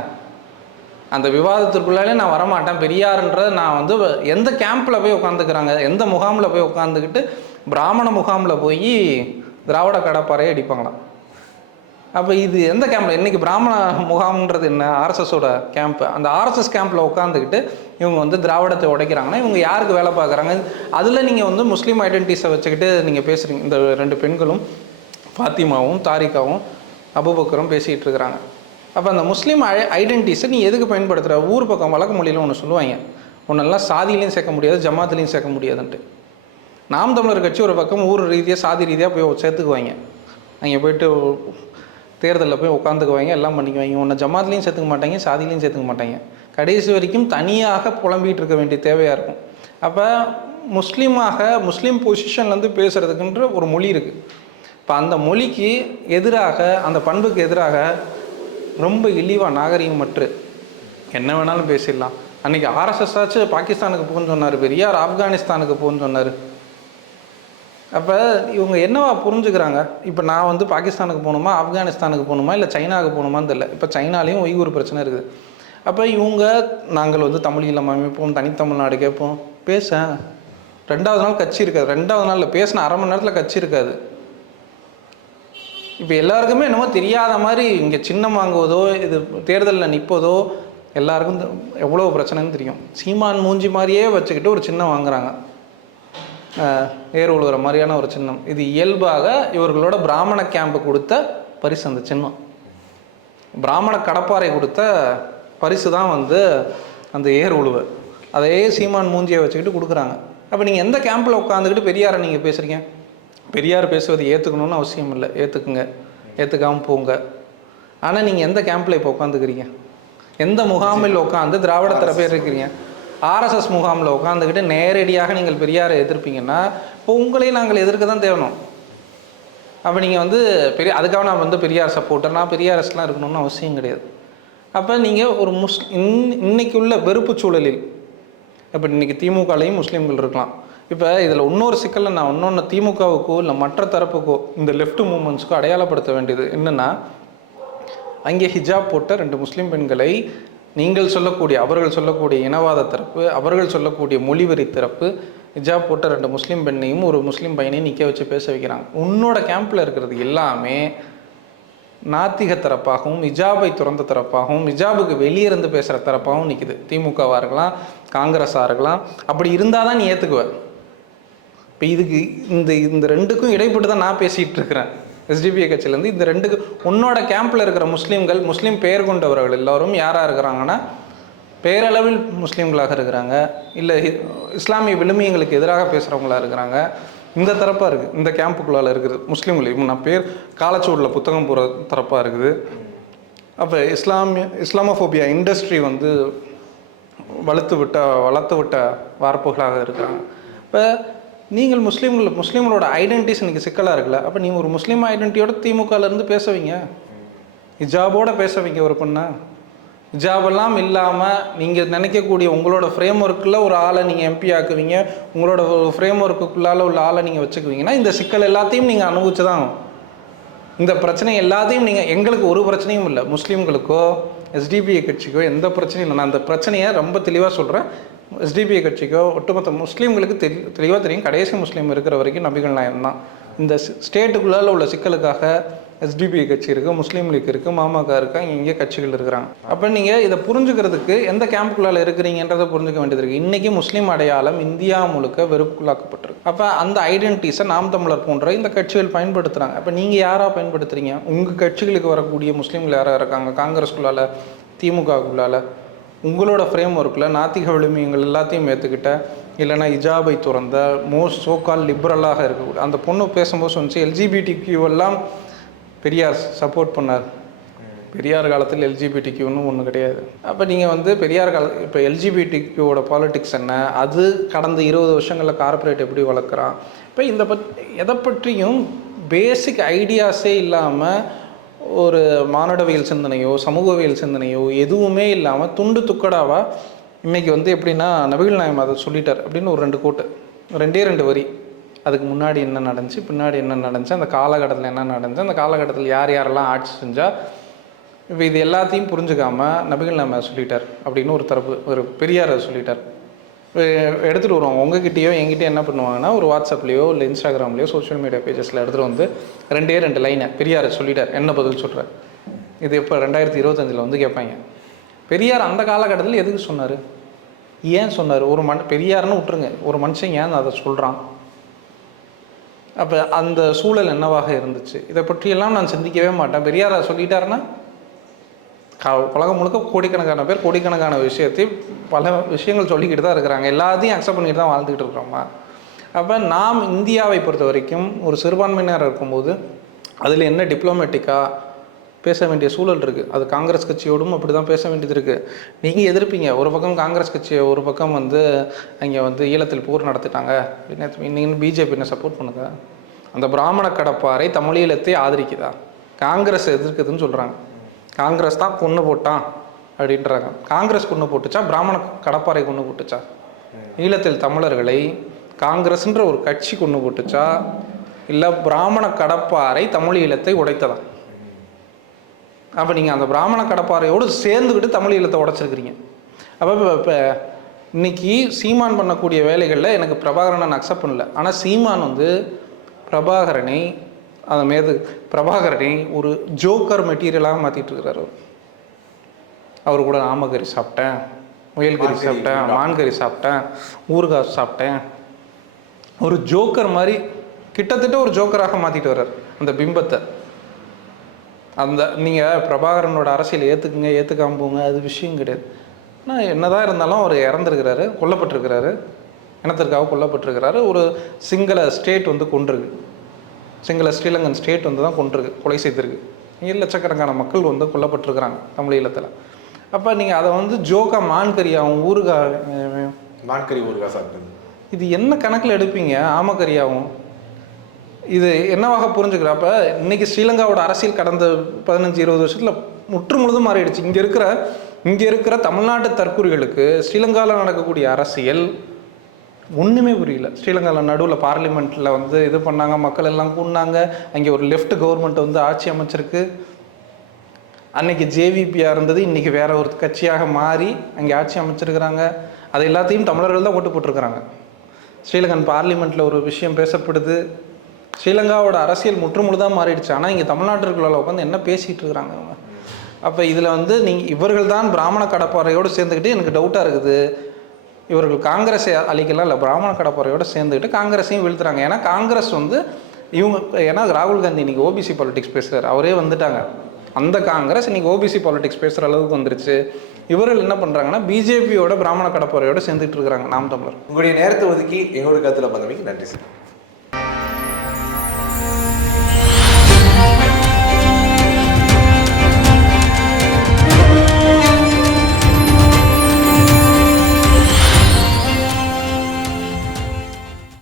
அந்த விவாதத்திற்குள்ளாலே நான் வரமாட்டேன். பெரியார்ன்றதை நான் வந்து எந்த கேம்பில் போய் உட்காந்துக்கிறாங்க, எந்த முகாமில் போய் உட்காந்துக்கிட்டு பிராமண முகாமில் போய் திராவிட கடப்பாறையை அடிப்பாங்களாம். அப்போ இது எந்த கேம்பில் இன்றைக்கி பிராமண முகாம்ன்றது என்ன? ஆர்எஸ்எஸோட கேம்ப்பு. அந்த ஆர்எஸ்எஸ் கேம்பில் உட்காந்துக்கிட்டு இவங்க வந்து திராவிடத்தை உடைக்கிறாங்கன்னா இவங்க யாருக்கு வேலை பார்க்குறாங்க? அதில் நீங்கள் வந்து முஸ்லீம் ஐடென்டிட்டிஸை வச்சுக்கிட்டு நீங்கள் பேசுகிறீங்க. இந்த 2 பெண்களும் ஃபாத்திமாவும் தாரிகாவும் அபுபக்கரும் பேசிகிட்டு இருக்கிறாங்க. அப்போ அந்த முஸ்லீம் ஐடென்டிட்டிஸை நீ எதுக்கு பயன்படுத்துகிற? ஊர் பக்கம் வழக்கு மொழியில் ஒன்று சொல்லுவாங்க, ஒன்றெல்லாம் சாதியிலையும் சேர்க்க முடியாது, ஜமாத்துலையும் சேர்க்க முடியாதுன்ட்டு. நாம் தமிழர் கட்சி ஒரு பக்கம் ஊர் ரீதியாக சாதி ரீதியாக போய் சேர்த்துக்குவாங்க. அங்கே போய்ட்டு தேர்தலில் போய் உட்காந்துக்குவாங்க, எல்லாம் பண்ணிக்குவாங்க. ஒன்று ஜமாத்லையும் சேர்த்துக்க மாட்டாங்க, சாதிலையும் சேர்த்துக்க மாட்டாங்க. கடைசி வரைக்கும் தனியாக புலம்பிகிட்டு இருக்க வேண்டிய தேவையாக இருக்கும். அப்போ முஸ்லீம் பொசிஷன்லேருந்து பேசுகிறதுக்குன்ற ஒரு மொழி இருக்குது. இப்போ அந்த மொழிக்கு எதிராக, அந்த பண்புக்கு எதிராக ரொம்ப இழிவாக நாகரிகமற்று என்ன வேணாலும் பேசிடலாம். அன்றைக்கி ஆர்எஸ்எஸ் ஆச்சு பாகிஸ்தானுக்கு போகணுன்னு சொன்னார், பெரியார் ஆப்கானிஸ்தானுக்கு போகணுன்னு சொன்னார். அப்போ இவங்க என்னவா புரிஞ்சுக்கிறாங்க? இப்போ நான் வந்து பாகிஸ்தானுக்கு போகணுமா, ஆப்கானிஸ்தானுக்கு போகணுமா, இல்லை சைனாவுக்கு போகணுமான்னு தெரியல. இப்போ சைனாலேயும் உய்கூர் பிரச்சனை இருக்குது. அப்போ இவங்க நாங்கள் வந்து தமிழ் இல்லாமல் அமைப்போம், தனித்தமிழ்நாடு கேட்போம். பேச 2வது நாள் கட்சி இருக்காது. 2வது நாளில் பேசின அரை மணி நேரத்தில் கட்சி இருக்காது. இப்போ எல்லாருக்குமே என்னமோ தெரியாத மாதிரி இங்கே சின்னம் வாங்குவதோ, இது தேர்தலில் நிற்பதோ எல்லாருக்கும் எவ்வளோ பிரச்சனைன்னு தெரியும். சீமான் மூஞ்சி மாதிரியே வச்சுக்கிட்டு ஒரு சின்னம் வாங்குறாங்க, ஏர் உழுகிற மாதிரியான ஒரு சின்னம். இது இயல்பாக இவர்களோட பிராமண கேம்பு கொடுத்த பரிசு. அந்த சின்னம் பிராமண கடப்பாறை கொடுத்த பரிசு தான் வந்து அந்த ஏர் உழுவை. அதே சீமான் மூஞ்சியை வச்சுக்கிட்டு கொடுக்குறாங்க. அப்போ நீங்கள் எந்த கேம்பில் உட்காந்துக்கிட்டு பெரியாரை நீங்கள் பேசுகிறீங்க? பெரியார் பேசுவது ஏற்றுக்கணும்னு அவசியம் இல்லை, ஏற்றுக்குங்க, ஏற்றுக்காமல் போங்க. ஆனால் நீங்கள் எந்த கேம்பில் இப்போ உட்காந்துக்கிறீங்க? எந்த முகாமில் உட்காந்து திராவிட தரப்பே இருக்கிறீங்க? ஆர்எஸ்எஸ் முகாமில் உட்காந்துக்கிட்டு நேரடியாக நீங்கள் பெரியாரை எதிர்ப்பீங்கன்னா இப்போ உங்களையும் நாங்கள் எதிர்க்க தான் தேவணும். அப்போ நீங்கள் வந்து அதுக்காக நான் வந்து பெரியார் சப்போர்ட்டர், நான் பெரியாரஸ்லாம் இருக்கணும்னு அவசியம் கிடையாது. அப்போ நீங்கள் ஒரு இன்னைக்கு உள்ள வெறுப்பு சூழலில், இப்போ இன்றைக்கி திமுகலையும் முஸ்லீம்கள் இருக்கலாம். இப்போ இதில் இன்னொரு சிக்கலில் நான் இன்னொன்று திமுகவுக்கோ இல்லை மற்ற தரப்புக்கோ இந்த லெஃப்ட் மூமெண்ட்ஸ்க்கோ அடையாளப்படுத்த வேண்டியது என்னென்னா, அங்கே ஹிஜாப் போட்ட 2 முஸ்லீம் பெண்களை நீங்கள் சொல்லக்கூடிய, அவர்கள் சொல்லக்கூடிய இனவாத தரப்பு, அவர்கள் சொல்லக்கூடிய மொழிவெறி தரப்பு, ஹிஜாப் போட்ட 2 முஸ்லீம் பெண்ணையும் ஒரு முஸ்லீம் பையனையும் நிற்க வச்சு பேச வைக்கிறாங்க. உன்னோட கேம்பில் இருக்கிறது எல்லாமே நாத்திக தரப்பாகவும், ஹிஜாபை துறந்த தரப்பாகவும், ஹிஜாபுக்கு வெளியே இருந்து பேசுகிற தரப்பாகவும் நிற்குது. திமுகவாக இருக்கலாம், காங்கிரஸாக இருக்கலாம். அப்படி இருந்தால் தான் நீ ஏற்றுக்குவேன். இப்போ இதுக்கு இந்த 2க்கும் இடைப்பட்டு தான் நான் பேசிகிட்டு இருக்கிறேன். எஸ்டிபிஐ கட்சியிலேருந்து இந்த 2க்கு உன்னோட கேம்பில் இருக்கிற முஸ்லீம்கள், முஸ்லீம் பெயர் கொண்டவர்கள் எல்லோரும் யாராக இருக்கிறாங்கன்னா பேரளவில் முஸ்லீம்களாக இருக்கிறாங்க, இல்லை இஸ்லாமிய விழுமியங்களுக்கு எதிராக பேசுகிறவங்களாக இருக்கிறாங்க. இந்த தரப்பாக இருக்குது, இந்த கேம்புக்குள்ளால் இருக்குது முஸ்லீம்கள். இப்போ நான் பேர் காலச்சூடில் புத்தகம் போகிற தரப்பாக இருக்குது. அப்போ இஸ்லாமோஃபோபியா இண்டஸ்ட்ரி வந்து வளர்த்து விட்ட வார்ப்புகளாக இருக்கிறாங்க. இப்போ நீங்கள் முஸ்லீம்களோட ஐடென்டிட்டிஸ் இன்றைக்கி சிக்கலாக இருக்குல்ல. அப்போ நீங்கள் ஒரு முஸ்லீம் ஐடென்டிட்டியோட திமுகலேருந்து பேசுவீங்க, ஹிஜாபோடு பேசுவீங்க. ஒரு பொண்ணை ஹிஜாபெல்லாம் இல்லாமல் நீங்கள் நினைக்கக்கூடிய உங்களோட ஃப்ரேம் ஒர்க்கில் ஒரு ஆளை நீங்கள் எம்பி ஆக்குவீங்க, உங்களோட ஃப்ரேம் ஒர்க்குள்ளால் உள்ள ஆளை நீங்கள் வச்சுக்குவீங்கன்னா இந்த சிக்கல் எல்லாத்தையும் நீங்கள் அனுபவிச்சு தான். இந்த பிரச்சனை எல்லாத்தையும் நீங்கள், எங்களுக்கு ஒரு பிரச்சனையும் இல்லை, முஸ்லீம்களுக்கோ எஸ்டிபிஐ கட்சிக்கோ எந்த பிரச்சனையும் இல்லை. நான் அந்த பிரச்சனையை ரொம்ப தெளிவாக சொல்கிறேன். எஸ்டிபிஐ கட்சிக்கோ ஒட்டுமொத்த முஸ்லீம்களுக்கு தெளிவாக தெரியும், கடைசி முஸ்லீம் இருக்கிற வரைக்கும் நபிகள் நாயகம் தான். இந்த ஸ்டேட்டுக்குள்ளால் உள்ள சிக்கலுக்காக எஸ்டிபிஐ கட்சி இருக்குது, முஸ்லீம் லீக் இருக்குது, மாமக இருக்காங்க, இங்கே கட்சிகள் இருக்கிறாங்க. அப்போ நீங்கள் இதை புரிஞ்சுக்கிறதுக்கு எந்த கேம்புக்குள்ளால் இருக்கிறீங்கன்றதை புரிஞ்சுக்க வேண்டியது இருக்குது. இன்றைக்கி முஸ்லீம் அடையாளம் இந்தியா முழுக்க வெறுப்புக்குள்ளாக்கப்பட்டிருக்கு. அப்போ அந்த ஐடென்டிட்டிஸை நாம் தமிழர் போன்ற இந்த கட்சிகள் பயன்படுத்துகிறாங்க. அப்போ நீங்கள் யாராக பயன்படுத்துகிறீங்க? உங்கள் கட்சிகளுக்கு வரக்கூடிய முஸ்லீம்கள் யாராக இருக்காங்க? காங்கிரஸ்குள்ளால், திமுகக்குள்ளால், உங்களோட ஃப்ரேம் ஒர்க்கில் நாத்திக விழுமியங்கள் எல்லாத்தையும் ஏற்றுக்கிட்ட, இல்லைனா ஹிஜாபை துறந்த சோகால் லிபரலாக இருக்கக்கூடிய அந்த பொண்ணு பேசும்போது சொன்னிச்சு எல்ஜிபிடிக்யூ எல்லாம் பெரியார் சப்போர்ட் பண்ணார். பெரியார் காலத்தில் எல்ஜிபிடிக்யூன்னு ஒன்று கிடையாது. அப்போ நீங்கள் வந்து பெரியார் இப்போ எல்ஜிபிடிக்யூவோட பாலிட்டிக்ஸ் என்ன, அது கடந்த 20 வருஷங்களில் கார்ப்பரேட் எப்படி வளர்க்குறான், இப்போ எதை பற்றியும் பேசிக் ஐடியாஸே இல்லாமல், ஒரு மானுடவியல் சிந்தனையோ சமூகவியல் சிந்தனையோ எதுவுமே இல்லாமல் துண்டு துக்கடாவா இன்றைக்கி வந்து எப்படின்னா நபிகள் நாயகம் அதை சொல்லிட்டார் அப்படின்னு ஒரு 2 கோட்டு, 2 வரி. அதுக்கு முன்னாடி என்ன நடந்துச்சு, பின்னாடி என்ன நடந்துச்சு, அந்த காலகட்டத்தில் என்ன நடந்துச்சு, அந்த காலகட்டத்தில் யார் யாரெல்லாம் ஆட்சி செஞ்சால், இப்போ இது எல்லாத்தையும் புரிஞ்சுக்காமல் நபிகள் நாயகம் சொல்லிட்டார் அப்படின்னு ஒரு தரப்பு, ஒரு பெரியார் அதை சொல்லிட்டார். எடுத்துகிட்டு வருவாங்க. உங்ககிட்டயோ எங்கிட்டயோ என்ன பண்ணுவாங்கன்னா, ஒரு வாட்ஸ்அப்லேயோ இல்லை இன்ஸ்டாகிராம்லேயோ சோஷியல் மீடியா பேஜஸில் எடுத்துகிட்டு வந்து 2 லைனை பெரியார் சொல்லிட்டார், என்ன பதில் சொல்கிறார், இது இப்போ 2025 வந்து கேட்பாங்க. பெரியார் அந்த காலகட்டத்தில் எதுக்கு சொன்னார், ஏன் சொன்னார்? பெரியார்னு விட்டுருங்க, ஒரு மனுஷன் ஏன் அதை சொல்கிறான்? அப்போ அந்த சூழல் என்னவாக இருந்துச்சு? இதை பற்றியெல்லாம் நான் சிந்திக்கவே மாட்டேன். பெரியார் சொல்லிட்டாருன்னா உலகம் முழுக்க கோடிக்கணக்கான பேர் கோடிக்கணக்கான விஷயத்தை பல விஷயங்கள் சொல்லிக்கிட்டு தான் இருக்கிறாங்க. எல்லாத்தையும் அக்செப்ட் பண்ணிட்டு தான் வாழ்ந்துக்கிட்டு இருக்கிறோமா? அப்போ நாம் இந்தியாவை பொறுத்த வரைக்கும் ஒரு சிறுபான்மையினர் இருக்கும்போது அதில் என்ன டிப்ளமேட்டிக்காக பேச வேண்டிய சூழல் இருக்குது. அது காங்கிரஸ் கட்சியோடும் அப்படி தான் பேச வேண்டியது இருக்குது. நீங்கள் எதிர்ப்பீங்க, ஒரு பக்கம் காங்கிரஸ் கட்சியை, ஒரு பக்கம் அங்கே ஈழத்தில் போர் நடத்திட்டாங்க அப்படின்னு. நீங்கள் பிஜேபியை சப்போர்ட் பண்ணுங்க. அந்த பிராமண கடப்பாரை தமிழீழத்தை ஆதரிக்குதா? காங்கிரஸ் எதிர்க்குதுன்னு சொல்கிறாங்க. காங்கிரஸ் தான் கொன்று போட்டான் அப்படின்றாங்க. காங்கிரஸ் கொன்று போட்டுச்சா, பிராமண கடப்பாறை கொன்று போட்டுச்சா? ஈழத்தில் தமிழர்களை காங்கிரஸ்ன்ற ஒரு கட்சி கொன்று போட்டுச்சா, இல்லை பிராமண கடப்பாறை தமிழ் ஈழத்தை உடைத்ததா? அப்போ நீங்கள் அந்த பிராமண கடப்பாறையோடு சேர்ந்துக்கிட்டு தமிழ் ஈழத்தை உடைச்சிருக்கிறீங்க. அப்போ இப்போ இன்னைக்கு சீமான் பண்ணக்கூடிய வேலைகளில் எனக்கு பிரபாகரனை நான் அக்செப்ட் பண்ணல. ஆனால் சீமான் பிரபாகரனை ஒரு ஜோக்கர் மெட்டீரியலாக மாற்றிட்டு இருக்கிறார். அவர் கூட ஆமக்கறி சாப்பிட்டேன், முயல்கறி சாப்பிட்டேன், மான்கறி சாப்பிட்டேன், ஊறுகாய் சாப்பிட்டேன், ஒரு ஜோக்கர் மாதிரி கிட்டத்தட்ட ஒரு ஜோக்கராக மாற்றிட்டு வர்றார் அந்த பிம்பத்தை. நீங்கள் பிரபாகரனோட அரசியல் ஏற்றுக்காம போங்க, அது விஷயம் கிடையாது. ஆனால் என்னதான் இருந்தாலும் அவர் இறந்துருக்கிறாரு, கொல்லப்பட்டிருக்கிறாரு, இனத்திற்காக கொல்லப்பட்டிருக்கிறாரு. ஒரு சிங்கள ஸ்டேட் கொண்டிருக்கு, சிங்கள ஸ்ரீலங்கன் ஸ்டேட் தான் கொண்டிருக்கு, கொலை செய்திருக்கு. 7 லட்சக்கணக்கான மக்கள் கொல்லப்பட்டிருக்கிறாங்க தமிழ் ஈழத்தில். அப்போ நீங்கள் அதை ஜோக்கா மான்கறியாகவும் மான்கறி ஊறுகாய் சாப்பிட்டது, இது என்ன கணக்கில் எடுப்பீங்க? ஆமக்கறியாகவும் இது என்னவாக புரிஞ்சுக்கிற? அப்போ இன்றைக்கி ஸ்ரீலங்காவோட அரசியல் கடந்த 15-20 வருஷத்தில் முற்று முழுதும் மாறிடுச்சு. இங்கே இருக்கிற தமிழ்நாட்டு தற்கூறிகளுக்கு ஸ்ரீலங்காவில் நடக்கக்கூடிய அரசியல் ஒன்றுமே புரியல. ஸ்ரீலங்காவில் நடுவில் பார்லிமெண்ட்டில் இது பண்ணாங்க, மக்கள் எல்லாம் கூடினாங்க, அங்கே ஒரு லெஃப்ட் கவர்மெண்ட் ஆட்சி அமைச்சிருக்கு. அன்னைக்கு ஜேவிபியாக இருந்தது, இன்றைக்கி வேற ஒரு கட்சியாக மாறி அங்கே ஆட்சி அமைச்சிருக்கிறாங்க. அது எல்லாத்தையும் தமிழர்கள் தான் ஓட்டு போட்டிருக்கிறாங்க. ஸ்ரீலங்கன் பார்லிமெண்ட்டில் ஒரு விஷயம் பேசப்படுது. ஸ்ரீலங்காவோட அரசியல் முற்றுமுழுதாக மாறிடுச்சு. ஆனால் இங்கே தமிழ்நாட்டுக்குள்ள உட்காந்து என்ன பேசிகிட்டு இருக்கிறாங்க அவங்க? அப்போ இதில் இவர்கள் தான் பிராமண கடப்பாறையோடு சேர்ந்துக்கிட்டு எனக்கு டவுட்டாக இருக்குது. இவர்கள் காங்கிரஸை அழிக்கலாம் இல்லை, பிராமண கடப்பாறையோடு சேர்ந்துக்கிட்டு காங்கிரஸையும் வீழ்த்துறாங்க. ஏன்னா காங்கிரஸ் ஏன்னா ராகுல் காந்தி இன்றைக்கி ஓபிசி பாலிடிக்ஸ் பேசுகிறார், அவரே வந்துட்டாங்க. அந்த காங்கிரஸ் இன்றைக்கி ஓபிசி பாலிடிக்ஸ் பேசுகிற அளவுக்கு வந்துருச்சு. இவர்கள் என்ன பண்ணுறாங்கன்னா பிஜேபியோட பிராமண கடப்பாறையோடு சேர்ந்துட்டு இருக்கிறாங்க நாம் தமிழர். உங்களுடைய நேரத்தை ஒதுக்கி எங்களோட கருத்தில் பந்தமைக்கு நன்றி சார்.